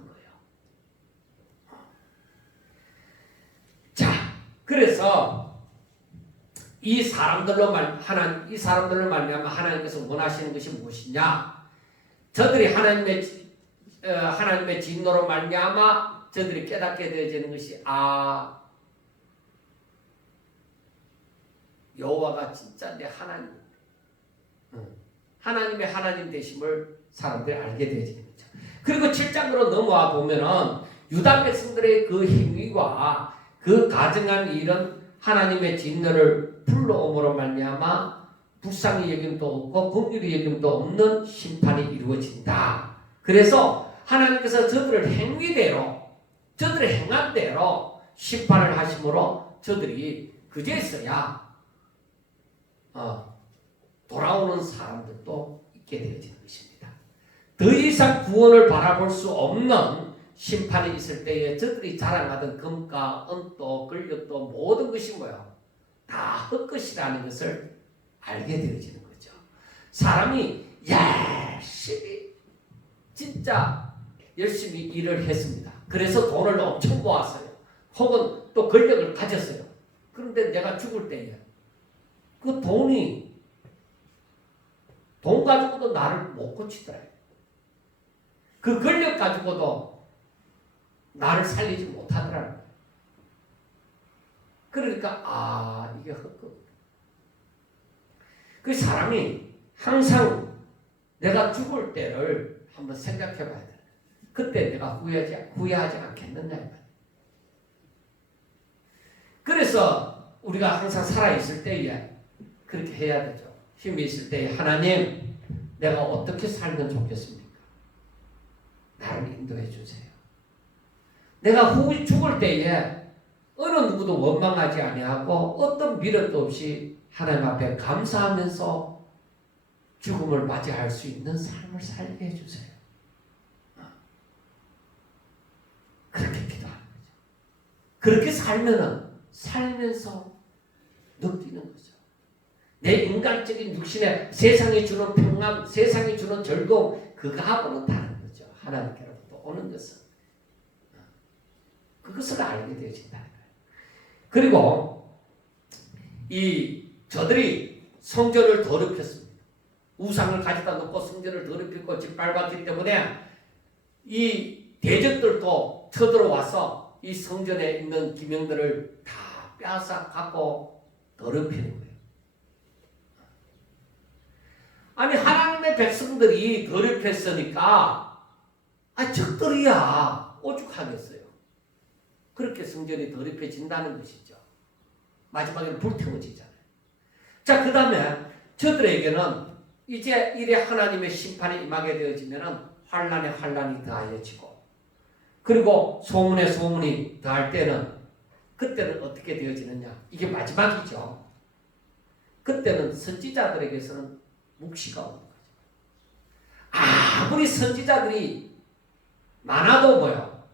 그래서 이 사람들로 말미암아 하나님께서 원하시는 것이 무엇이냐? 저들이 하나님의 진노로 말미암아 저들이 깨닫게 되어지는 것이 여호와가 진짜 내 하나님, 하나님의 하나님 되심을 사람들이 알게 되어지는 거죠. 그리고 7장으로 넘어와 보면은 유다 백성들의 그 행위와 그 가증한 일은 하나님의 진노를 불러옴으로 말미암아 불쌍히 여김도 없고 긍휼히 여김도 없는 심판이 이루어진다. 그래서 하나님께서 저들을 행위대로, 저들의 행한 대로 심판을 하심으로 저들이 그제서야 돌아오는 사람들도 있게 되어지는 것입니다. 더 이상 구원을 바라볼 수 없는 심판이 있을 때에 저들이 자랑하던 금과 은도 권력도 모든 것이 뭐야? 다 헛것이라는 것을 알게 되어지는 거죠. 사람이 열심히 진짜 열심히 일을 했습니다. 그래서 돈을 엄청 모았어요. 혹은 또 권력을 가졌어요. 그런데 내가 죽을 때에 그 돈 가지고도 나를 못 고치더라. 그 권력 가지고도 나를 살리지 못하더라는 거예요. 그러니까 이게 헛것. 그 사람이 항상 내가 죽을 때를 한번 생각해 봐야 돼. 그때 내가 후회하지 않겠느냐. 그래서 우리가 항상 살아있을 때에 그렇게 해야 되죠. 힘이 있을 때에 하나님, 내가 어떻게 살면 좋겠습니까? 나를 인도해 주세요. 내가 죽을 때에 어느 누구도 원망하지 아니하고 어떤 미련도 없이 하나님 앞에 감사하면서 죽음을 맞이할 수 있는 삶을 살게 해주세요. 그렇게 기도하는 거죠. 그렇게 살면서 느끼는 거죠. 내 인간적인 육신에 세상이 주는 평안, 세상이 주는 즐거움, 그거하고는 다른 거죠. 하나님께로부터 오는 것은. 그것을 알게 되어진다는 거예요. 그리고 저들이 성전을 더럽혔습니다. 우상을 가져다 놓고 성전을 더럽히고 짓밟았기 때문에 이 대적들도 쳐들어와서 이 성전에 있는 기명들을 다 빼앗아 갖고 더럽히는 거예요. 아니 하나님의 백성들이 더럽혔으니까 적들이야 오죽하겠어요. 그렇게 성전이 더럽혀진다는 것이죠. 마지막에는 불태워지잖아요. 자, 그 다음에 저들에게는 이제 이래 하나님의 심판이 임하게 되어지면은 환난에 환난이 더하여지고, 그리고 소문에 소문이 더할 때는 그때는 어떻게 되어지느냐? 이게 마지막이죠. 그때는 선지자들에게서는 묵시가 오는 거죠. 아무리 선지자들이 많아도 뭐요?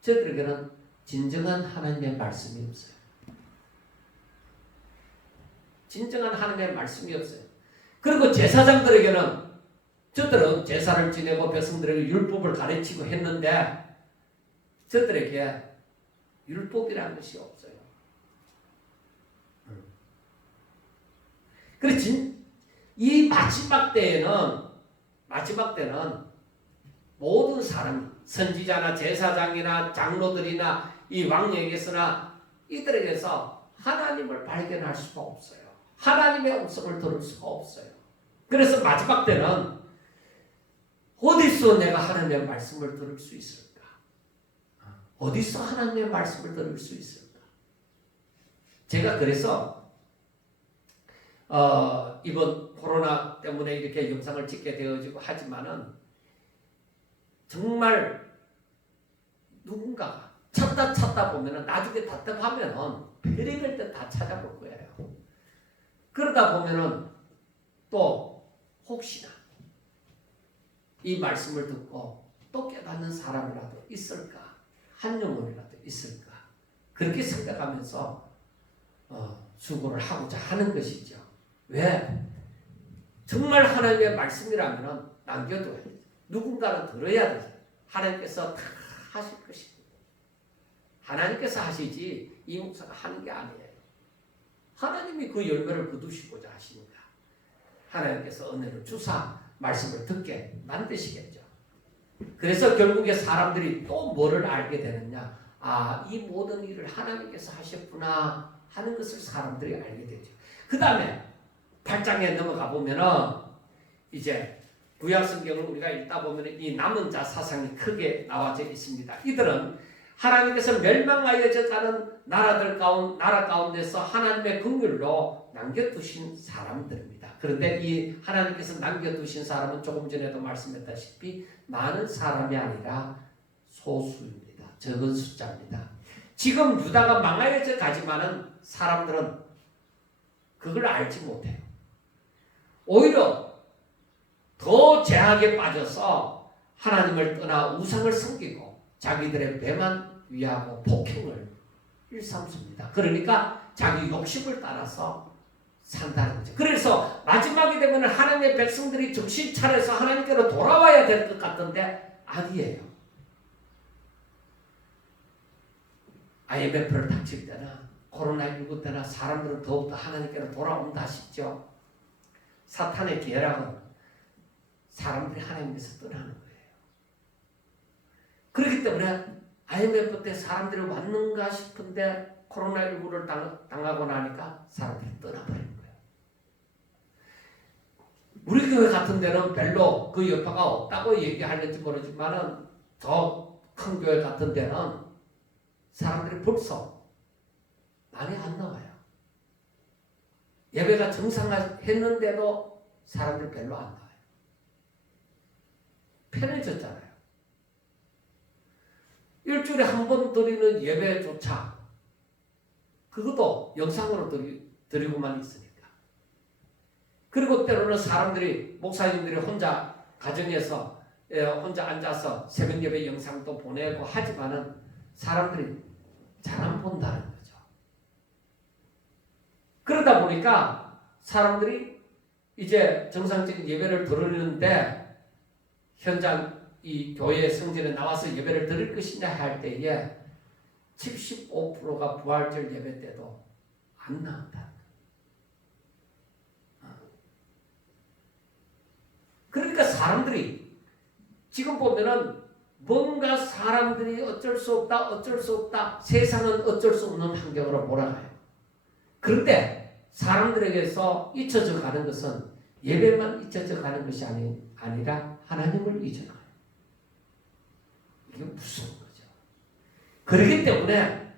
저들에게는 진정한 하나님의 말씀이 없어요. 진정한 하나님의 말씀이 없어요. 그리고 제사장들에게는 저들은 제사를 지내고 백성들에게 율법을 가르치고 했는데 저들에게 율법이라는 것이 없어요. 그래서 이 마지막 때는 모든 사람이 선지자나 제사장이나 장로들이나 이 왕에게서나 이들에게서 하나님을 발견할 수가 없어요. 하나님의 음성을 들을 수가 없어요. 그래서 마지막 때는 어디서 내가 하나님의 말씀을 들을 수 있을까? 어디서 하나님의 말씀을 들을 수 있을까? 제가 그래서 이번 코로나 때문에 이렇게 영상을 찍게 되어지고 하지만은 정말 누군가가 찾다 보면은 나중에 답답하면은 별의별 때 다 찾아볼 거예요. 그러다 보면은 또 혹시나 이 말씀을 듣고 또 깨닫는 사람이라도 있을까? 한 영혼이라도 있을까? 그렇게 생각하면서 수고를 하고자 하는 것이죠. 왜? 정말 하나님의 말씀이라면 남겨둬야 돼요. 누군가는 들어야 돼요. 하나님께서 다 하실 것입니다. 하나님께서 하시지 이 목사가 하는 게 아니에요. 하나님이 그 열매를 거두시고자 하시니까 하나님께서 은혜를 주사 말씀을 듣게 만드시겠죠. 그래서 결국에 사람들이 또 뭐를 알게 되느냐? 이 모든 일을 하나님께서 하셨구나 하는 것을 사람들이 알게 되죠. 그 다음에 8장에 넘어가 보면은 이제 구약 성경을 우리가 읽다 보면 이 남은 자 사상이 크게 나와져 있습니다. 이들은 하나님께서 멸망하여져 가는 나라 가운데서 하나님의 긍휼로 남겨두신 사람들입니다. 그런데 이 하나님께서 남겨두신 사람은 조금 전에도 말씀했다시피 많은 사람이 아니라 소수입니다. 적은 숫자입니다. 지금 유다가 망하여져 가지만은 사람들은 그걸 알지 못해요. 오히려 더 죄악에 빠져서 하나님을 떠나 우상을 섬기고 자기들의 배만 위하고 폭행을 일삼습니다. 그러니까 자기 욕심을 따라서 산다는 거죠. 그래서 마지막이 되면 하나님의 백성들이 정신 차려서 하나님께로 돌아와야 될 것 같은데 아니에요. IMF를 닥칠 때나 코로나19 때나 사람들은 더욱더 하나님께로 돌아온다 싶죠. 사탄의 계략은 사람들이 하나님께서 떠나는 거예요. 그렇기 때문에 IMF 때 사람들이 왔는가 싶은데 코로나19를 당하고 나니까 사람들이 떠나버린 거예요. 우리 교회 같은 데는 별로 그 여파가 없다고 얘기하는지 모르지만은 더 큰 교회 같은 데는 사람들이 벌써 많이 안 나와요. 예배가 정상화했는데도 사람들이 별로 안 나와요. 편해졌잖아요. 일주일에 한 번 드리는 예배조차 그것도 영상으로 드리고만 있으니까. 그리고 때로는 사람들이 목사님들이 혼자 가정에서 혼자 앉아서 새벽 예배 영상도 보내고 하지만은 사람들이 잘 안 본다는 거죠. 그러다 보니까 사람들이 이제 정상적인 예배를 드리는데 현장 이 교회 성전에 나와서 예배를 드릴 것이냐 할 때에 75%가 부활절 예배 때도 안 나온다. 그러니까 사람들이 지금 보면은 뭔가 사람들이 어쩔 수 없다. 세상은 어쩔 수 없는 환경으로 몰아가요. 그런데 사람들에게서 잊혀져 가는 것은 예배만 잊혀져 가는 것이 아니라 하나님을 잊어가요. 이게 무서운 거죠. 그렇기 때문에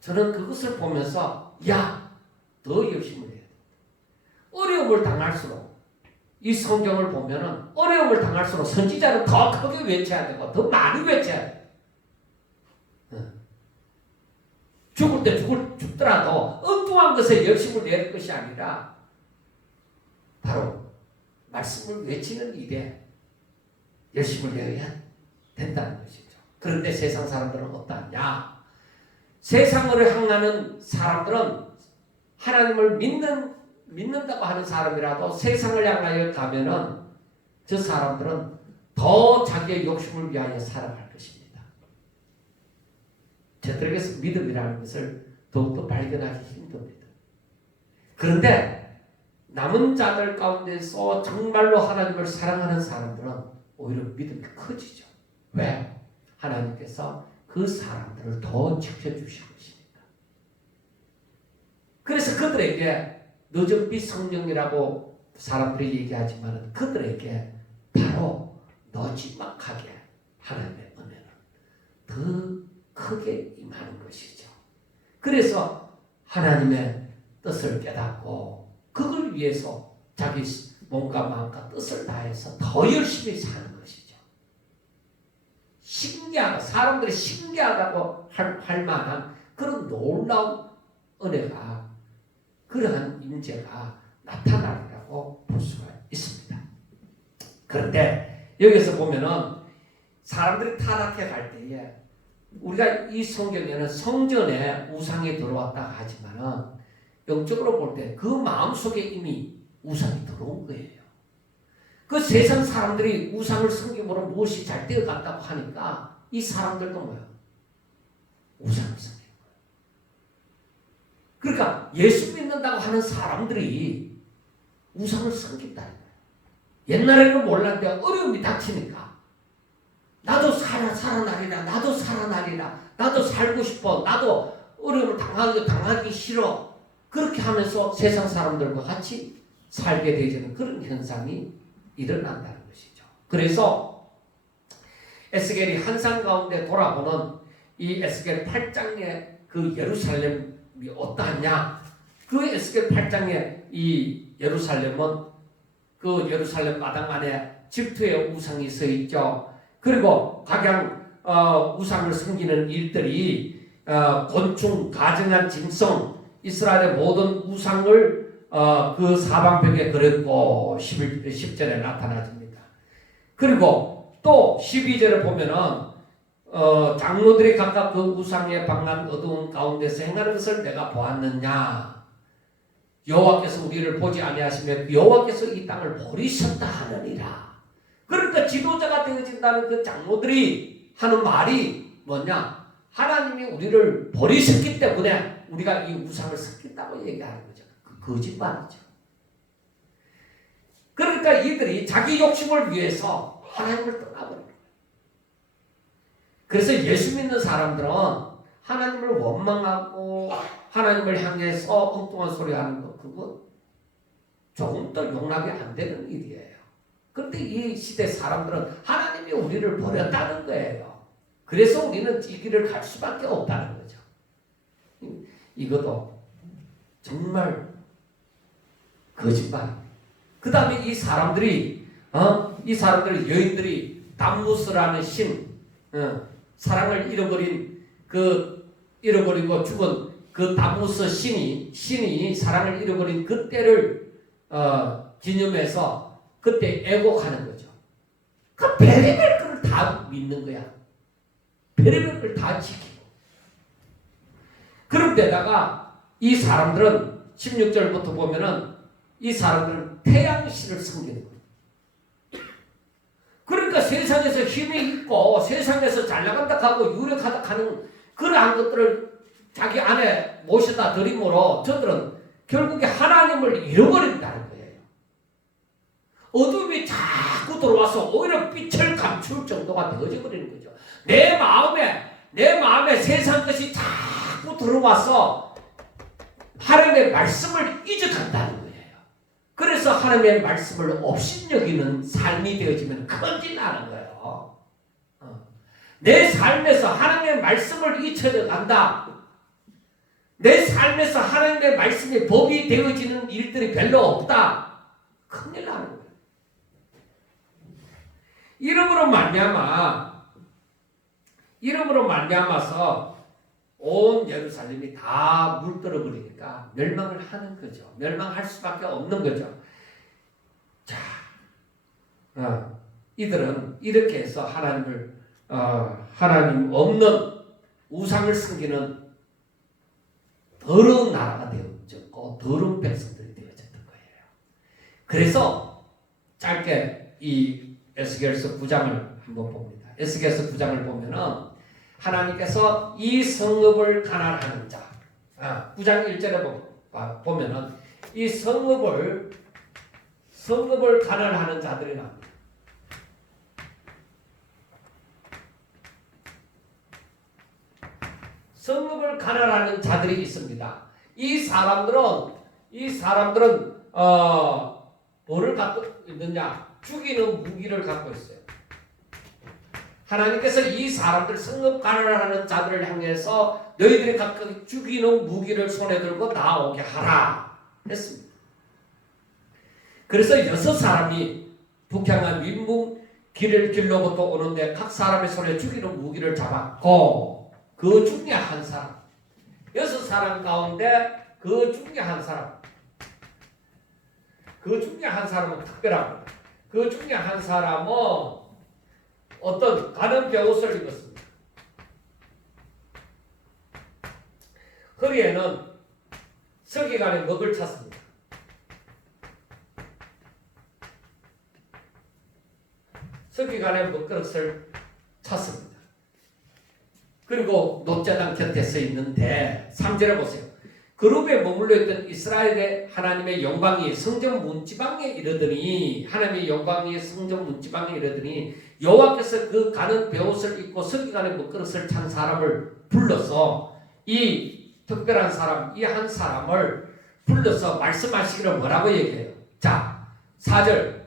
저는 그것을 보면서 더 열심히 해야 돼. 어려움을 당할수록 이 성경을 보면은 어려움을 당할수록 선지자는 더 크게 외쳐야 되고 더 많이 외쳐야 돼. 죽을 때 죽더라도 엉뚱한 것에 열심을 낼 것이 아니라 바로 말씀을 외치는 일에 열심을 내야 된다는 것이죠. 그런데 세상 사람들은 어떠냐? 세상으로 향하는 사람들은 하나님을 믿는다고 하는 사람이라도 세상을 향하여 가면은 저 사람들은 더 자기의 욕심을 위하여 살아갈 것입니다. 저들에게서 믿음이라는 것을 더욱더 발견하기 힘듭니다. 그런데 남은 자들 가운데서 정말로 하나님을 사랑하는 사람들은 오히려 믿음이 커지죠. 왜? 하나님께서 그 사람들을 더 지켜주실 것이니까. 그래서 그들에게 늦은빛 성령이라고 사람들이 얘기하지만 그들에게 바로 너지막하게 하나님의 은혜는 더 크게 임하는 것이죠. 그래서 하나님의 뜻을 깨닫고 그걸 위해서 자기 몸과 마음과 뜻을 다해서 더 열심히 사는 것이죠. 사람들이 신기하다고 할 만한 그런 놀라운 은혜가 그러한 임재가 나타나리라고 볼 수가 있습니다. 그런데 여기서 보면은 사람들이 타락해 갈 때에 우리가 이 성경에는 성전에 우상이 들어왔다 하지만은 영적으로 볼 때 그 마음속에 이미 우상이 들어온 거예요. 그 세상 사람들이 우상을 섬김으로 무엇이 잘 되어간다고 하니까 이 사람들도 뭐야? 우상을 섬기는 거예요. 그러니까 예수 믿는다고 하는 사람들이 우상을 섬긴다는 거예요. 옛날에는 몰랐는데 어려움이 닥치니까 나도 살아나리라. 나도 살고 싶어. 나도 어려움을 당하기 싫어. 그렇게 하면서 세상 사람들과 같이 살게 되는 그런 현상이 일어난다는 것이죠. 그래서 에스겔이 환상 가운데 돌아보는 이 에스겔 8장의 그 예루살렘이 어떠하냐? 그 에스겔 8장의 이 예루살렘은 그 예루살렘 마당 안에 집투의 우상이 서 있죠. 그리고 각양 우상을 섬기는 일들이 곤충, 가증한 짐승, 이스라엘의 모든 우상을 그 사방벽에 그렸고 10절에 나타나집니다. 그리고 또 12절에 보면은 장로들이 각각 그 우상의 방한 어두운 가운데서 행하는 것을 내가 보았느냐. 여호와께서 우리를 보지 아니하시며 여호와께서 이 땅을 버리셨다 하느니라. 그러니까 지도자가 되어진다는 그 장로들이 하는 말이 뭐냐? 하나님이 우리를 버리셨기 때문에 우리가 이 우상을 섬긴다고 얘기하는 거죠. 그 거짓말이죠. 그러니까 이들이 자기 욕심을 위해서 하나님을 떠나버려요. 그래서 예수 믿는 사람들은 하나님을 원망하고 하나님을 향해서 엉뚱한 소리 하는 거, 그거 조금도 용납이 안 되는 일이에요. 그런데 이 시대 사람들은 하나님이 우리를 버렸다는 거예요. 그래서 우리는 이 길을 갈 수밖에 없다는 거죠. 이것도 정말 거짓말. 그 다음에 이 사람들이 여인들이 담무스라는 신, 사랑을 잃어버리고 죽은 그 담무스 신이 사랑을 잃어버린 그때를 기념해서 그때 애곡하는 거죠. 그 별의별 걸 다 믿는 거야. 별의별 걸 다 지키고. 그런데다가 이 사람들은 16절부터 보면은 이 사람들은 태양신을 섬기는 거예요. 그러니까 세상에서 힘이 있고 세상에서 잘 나간다 하고 유력하다 하는 그러한 것들을 자기 안에 모셔다 들이므로 저들은 결국에 하나님을 잃어버린다는 거예요. 어둠이 자꾸 들어와서 오히려 빛을 감출 정도가 되어져 버리는 거죠. 내 마음에 세상 것이 자꾸 들어와서 하나님의 말씀을 잊어간다는 거예요. 그래서 하나님의 말씀을 업신여기는 삶이 되어지면 큰일 나는 거예요. 내 삶에서 하나님의 말씀을 잊혀져 간다. 내 삶에서 하나님의 말씀이 법이 되어지는 일들이 별로 없다. 큰일 나는 거예요. 이름으로 말미암아서 온 예루살렘이 다 물들어 버리니까 멸망을 하는 거죠. 멸망할 수밖에 없는 거죠. 자, 이들은 이렇게 해서 하나님 없는 우상을 섬기는 더러운 나라가 되어졌고 더러운 백성들이 되어졌던 거예요. 그래서 짧게 이 에스겔서 9장을 한번 봅니다. 에스겔서 9장을 보면은 하나님께서 이 성읍을 가난하는 자, 9장 1절에 보면은 이 성읍을 가난하는 자들이 나옵니다. 성읍을 가난하는 자들이 있습니다. 이 사람들은 뭐를 갖고 있느냐? 죽이는 무기를 갖고 있어요. 하나님께서 이 사람들 성읍 가난하는 자들을 향해서 너희들이 각각 죽이는 무기를 손에 들고 나오게 하라 했습니다. 그래서 6사람이 북향한 윗문 길로부터 오는데 각 사람의 손에 죽이는 무기를 잡았고 그 중에 한 사람 6사람 가운데 그 중에 한 사람은 특별합니다. 그 중에 한 사람은 어떤 가는 벼옷을 입었습니다. 허리에는 서기관의 먹을 찼습니다. 서기관의 먹그릇을 찼습니다. 그리고 높자당 곁에 서 있는데 3절에 보세요. 그룹에 머물러 있던 이스라엘의 하나님의 영광이 성전 문지방에 이르더니 여호와께서 그 가는 벼옷을 입고 서기관의 먹그릇을 찬 사람을 불러서 이 특별한 사람, 이 한 사람을 불러서 말씀하시기를 뭐라고 얘기해요? 자, 4절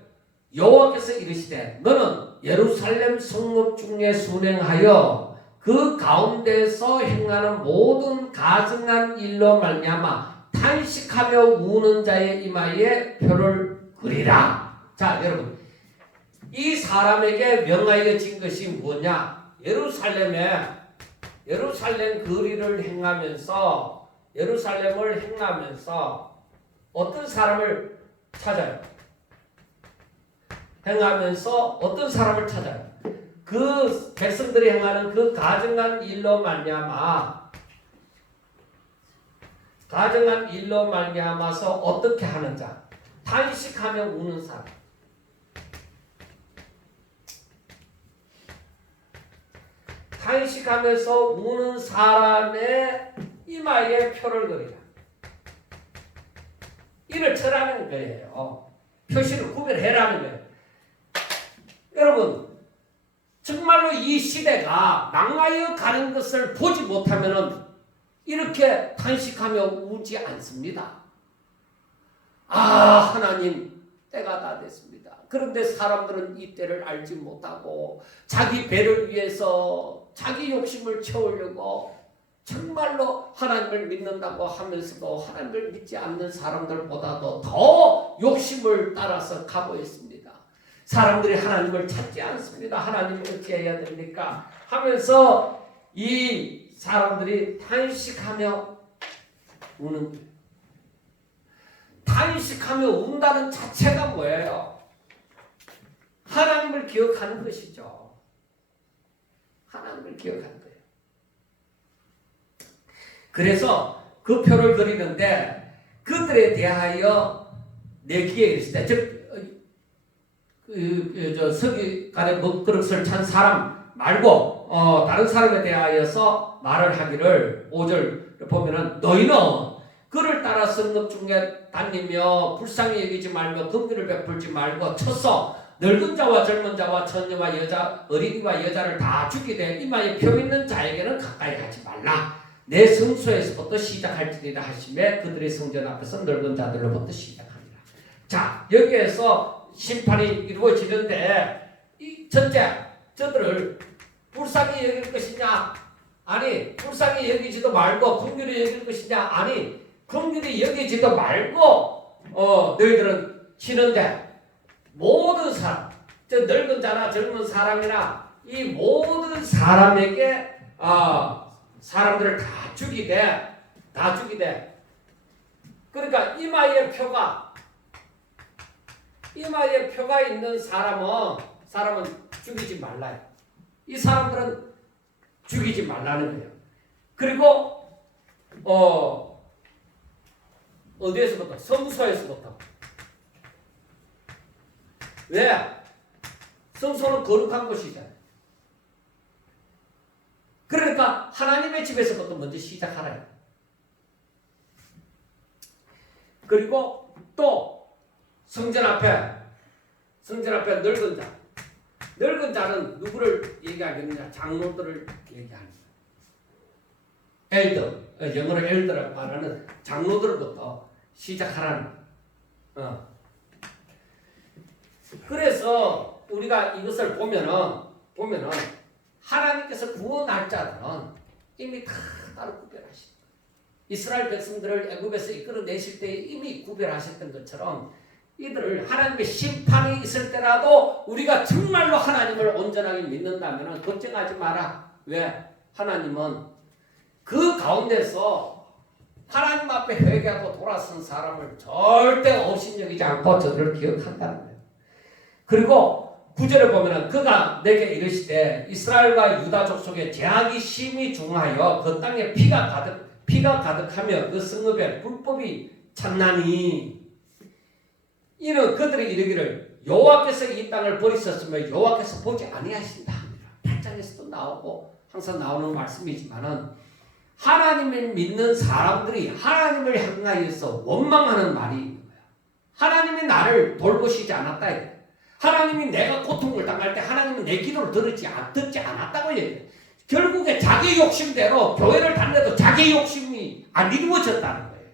여호와께서 이르시되 너는 예루살렘 성읍 중에 순행하여 그 가운데서 행하는 모든 가증한 일로 말미암아 탄식하며 우는 자의 이마에 표를 그리라. 자, 여러분 이 사람에게 명하여진 것이 뭐냐? 예루살렘 거리를 행하면서 예루살렘을 행하면서 어떤 사람을 찾아요? 행하면서 어떤 사람을 찾아요? 그 백성들이 행하는 그 가증한 일로 말미암아서 어떻게 하는 자? 탄식하며 우는 사람. 탄식하면서 우는 사람의 이마에 표를 그리라. 이를 쳐라는 거예요. 표시를 구별해라는 거예요. 여러분, 정말로 이 시대가 망하여 가는 것을 보지 못하면은 이렇게 탄식하며 우지 않습니다. 아, 하나님, 때가 다 됐습니다. 그런데 사람들은 이 때를 알지 못하고 자기 배를 위해서 자기 욕심을 채우려고 정말로 하나님을 믿는다고 하면서도 하나님을 믿지 않는 사람들보다도 더 욕심을 따라서 가고 있습니다. 사람들이 하나님을 찾지 않습니다. 하나님 어떻게 해야 됩니까? 하면서 이 사람들이 탄식하며 우는 거예요. 탄식하며 운다는 자체가 뭐예요? 하나님을 기억하는 것이죠. 하나님을 기억하는 거예요. 그래서 그 표를 그리는데 그들에 대하여 내기에 이르시되 즉 서기관의 먹그릇을 찬 사람 말고 다른 사람에 대하여서 말을 하기를 5절 보면은 너희는 그를 따라 성읍 중에 다니며 불쌍히 여기지 말며 긍휼을 베풀지 말고 쳐서 늙은 자와 젊은 자와 처녀와 여자 어린이와 여자를 다 죽이되 이마에 표 있는 자에게는 가까이 하지 말라. 내 성소에서부터 시작할지니라 하시매 그들의 성전 앞에서 늙은 자들로부터 시작하니라. 자, 여기에서 심판이 이루어지는데 이 첫째, 저들을 불쌍히 여길 것이냐? 아니, 불쌍히 여기지도 말고 긍휼히 여길 것이냐? 아니, 긍휼히 여기지도 말고 너희들은 치는데 모든 사람, 저 늙은 자나 젊은 사람이나 이 모든 사람에게 사람들을 다 죽이되 그러니까 이마에 표가 있는 사람은 죽이지 말라요. 이 사람들은 죽이지 말라는 거예요. 그리고 어디에서부터? 성소에서부터. 왜? 성소는 거룩한 곳이잖아요. 그러니까 하나님의 집에서부터 먼저 시작하라요. 그리고 또 성전 앞에 늙은 자는 누구를 얘기하겠느냐? 장로들을 얘기하는 거예요. 엘더, 영어로 엘더라고 말하는 장로들부터 시작하라는 거예요. 그래서 우리가 이것을 보면은 하나님께서 구원할 자들은 이미 다 따로 구별하신 거예요. 이스라엘 백성들을 애굽에서 이끌어내실 때 이미 구별하셨던 것처럼 이들을 하나님의 심판이 있을 때라도 우리가 정말로 하나님을 온전하게 믿는다면 걱정하지 마라. 왜? 하나님은 그 가운데서 하나님 앞에 회개하고 돌아선 사람을 절대 업신여기지 않고 저들을 기억한다는 거예요. 그리고 9절에 보면은 그가 내게 이르시되 이스라엘과 유다 족속에 재앙이 심히 중하여 그 땅에 피가 가득하며 그 성읍에 불법이 찼나니 이는 그들이 이르기를 여호와께서 이 땅을 버리셨으며 여호와께서 보지 아니하신다. 8장에서도 나오고 항상 나오는 말씀이지만은 하나님을 믿는 사람들이 하나님을 향하여서 원망하는 말이 있는 거야. 하나님이 나를 돌보시지 않았다. 하나님이 내가 고통을 당할 때 하나님은 내 기도를 듣지 않았다고 얘기해요. 결국에 자기 욕심대로 교회를 다녀도 자기 욕심이 안 이루어졌다는 거예요.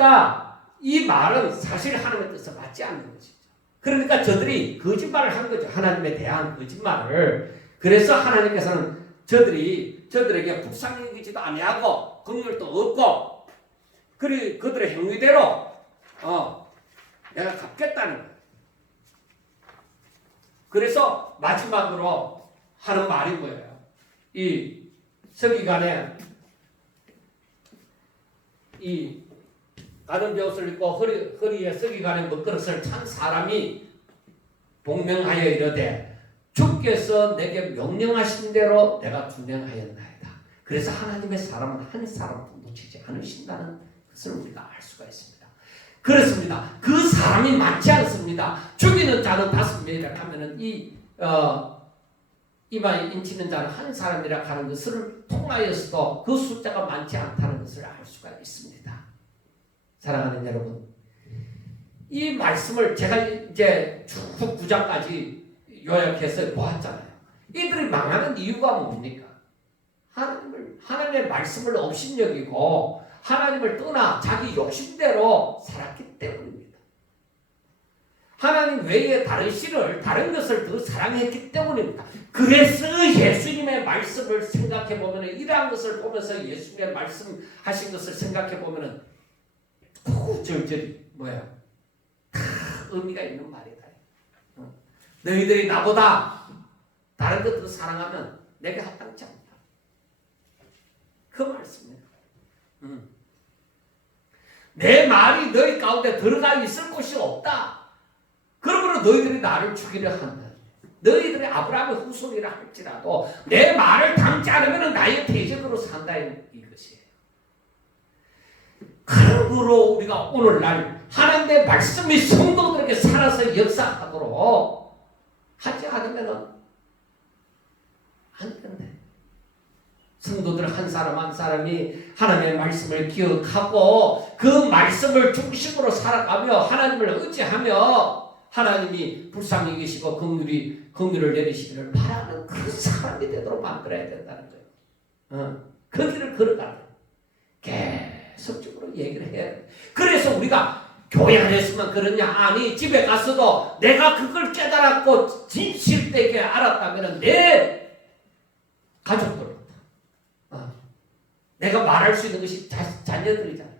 그러니까 이 말은 사실 하나님의 뜻에 맞지 않는 것이죠. 그러니까 저들이 거짓말을 한 거죠. 하나님에 대한 거짓말을. 그래서 하나님께서는 저들에게 불쌍히 여기지도 아니하고 긍휼도 없고 그들의 행위대로 내가 갚겠다는 거예요. 그래서 마지막으로 하는 말이 뭐예요? 이 서기관에 이 가든벼옷을 입고 허리에 서기관의 먹그릇을 찬 사람이 복명하여 이르되 주께서 내게 명령하신 대로 내가 준행하였나이다. 그래서 하나님의 사람은 한 사람도 놓치지 않으신다는 것을 우리가 알 수가 있습니다. 그렇습니다. 그 사람이 많지 않습니다. 죽이는 자는 5명이라 하면은 이마에 인치는 자는 한 사람이라 하는 것을 통하여서도 그 숫자가 많지 않다는 것을 알 수가 있습니다. 사랑하는 여러분, 이 말씀을 제가 이제 쭉 9장까지 요약해서 보았잖아요. 이들이 망하는 이유가 뭡니까? 하나님의 말씀을 업신여기고 하나님을 떠나 자기 욕심대로 살았기 때문입니다. 하나님 외에 다른 것을 더 사랑했기 때문입니다. 그래서 예수님의 말씀을 생각해 보면 이러한 것을 보면서 예수님의 말씀하신 것을 생각해 보면 절절히 다 의미가 있는 말이다. 너희들이 나보다 다른 것들을 사랑하면 내게 합당치 않다. 그 말씀입니다. 내 말이 너희 가운데 들어가 있을 곳이 없다. 그러므로 너희들이 나를 죽이려 한다. 너희들이 아브라함의 후손이라 할지라도 내 말을 담지 않으면 나의 대적으로 산다 이것이에요. 그러므로 우리가 오늘날 하나님의 말씀이 성도들에게 살아서 역사하도록 하지 않으면 안 된대. 성도들 한 사람 한 사람이 하나님의 말씀을 기억하고 그 말씀을 중심으로 살아가며 하나님을 의지하며 하나님이 불쌍히 계시고 긍휼을 내리시기를 바라는 그 사람이 되도록 만들어야 된다는 거예요. 그 길을 걸어가는 계속적으로 얘기를 해야 돼. 그래서 우리가 교회 안에서만 그러냐? 아니, 집에 가서도 내가 그걸 깨달았고 진실되게 알았다면 내 가족들, 내가 말할 수 있는 것이 자녀들이잖아요.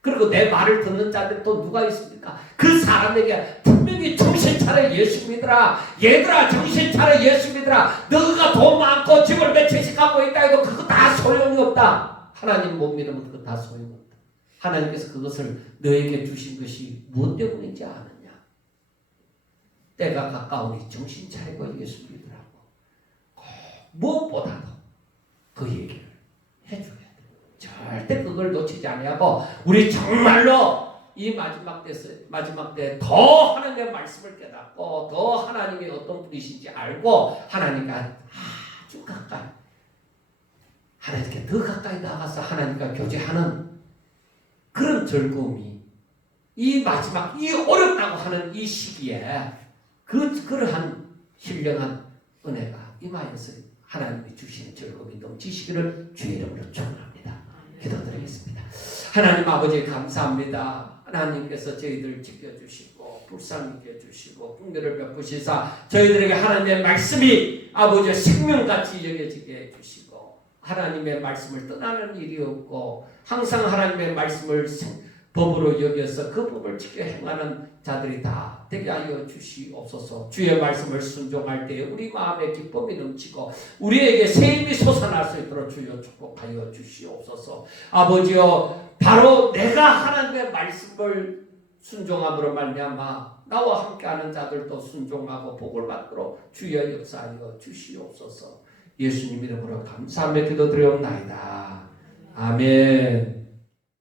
그리고 내 말을 듣는 자들 또 누가 있습니까? 그 사람에게 분명히 정신 차려 예수 믿으라. 얘들아 정신 차려 예수 믿으라. 너가 돈 많고 집을 몇 채씩 갖고 있다 해도 그거 다 소용이 없다. 하나님 못 믿으면 그거 다 소용이 없다. 하나님께서 그것을 너에게 주신 것이 무엇 때문인지 아느냐? 때가 가까우니 정신 차리고 예수 믿으라고. 무엇보다도 그 얘기를 해줘야 돼. 절대 그걸 놓치지 않으려고 우리 정말로 이 마지막 때 더 하나님의 말씀을 깨닫고 더 하나님이 어떤 분이신지 알고 하나님과 아주 가까이 하나님께 더 가까이 나가서 하나님과 교제하는 그런 즐거움이 이 마지막 이 어렵다고 하는 이 시기에 그러한 신령한 은혜가 임하여서 하나님이 주시는 즐거움이 넘치시기를 주의 이름으로 축원합니다. 기도드리겠습니다. 하나님 아버지 감사합니다. 하나님께서 저희들 지켜주시고 불쌍히 여겨주시고 긍휼을 베푸시사 저희들에게 하나님의 말씀이 아버지의 생명같이 여겨지게 해주시고 하나님의 말씀을 떠나는 일이 없고 항상 하나님의 말씀을 법으로 여겨서 그 법을 지켜 행하는 자들이 다 되게 하여 주시옵소서. 주의 말씀을 순종할 때 우리 마음에 기쁨이 넘치고 우리에게 새 힘이 솟아날 수 있도록 주여 축복하여 주시옵소서. 아버지여 바로 내가 하나님의 말씀을 순종함으로 말미암아 나와 함께하는 자들도 순종하고 복을 받도록 주여 역사하여 주시옵소서. 예수님 이름으로 감사하며 기도드리옵나이다. 아멘.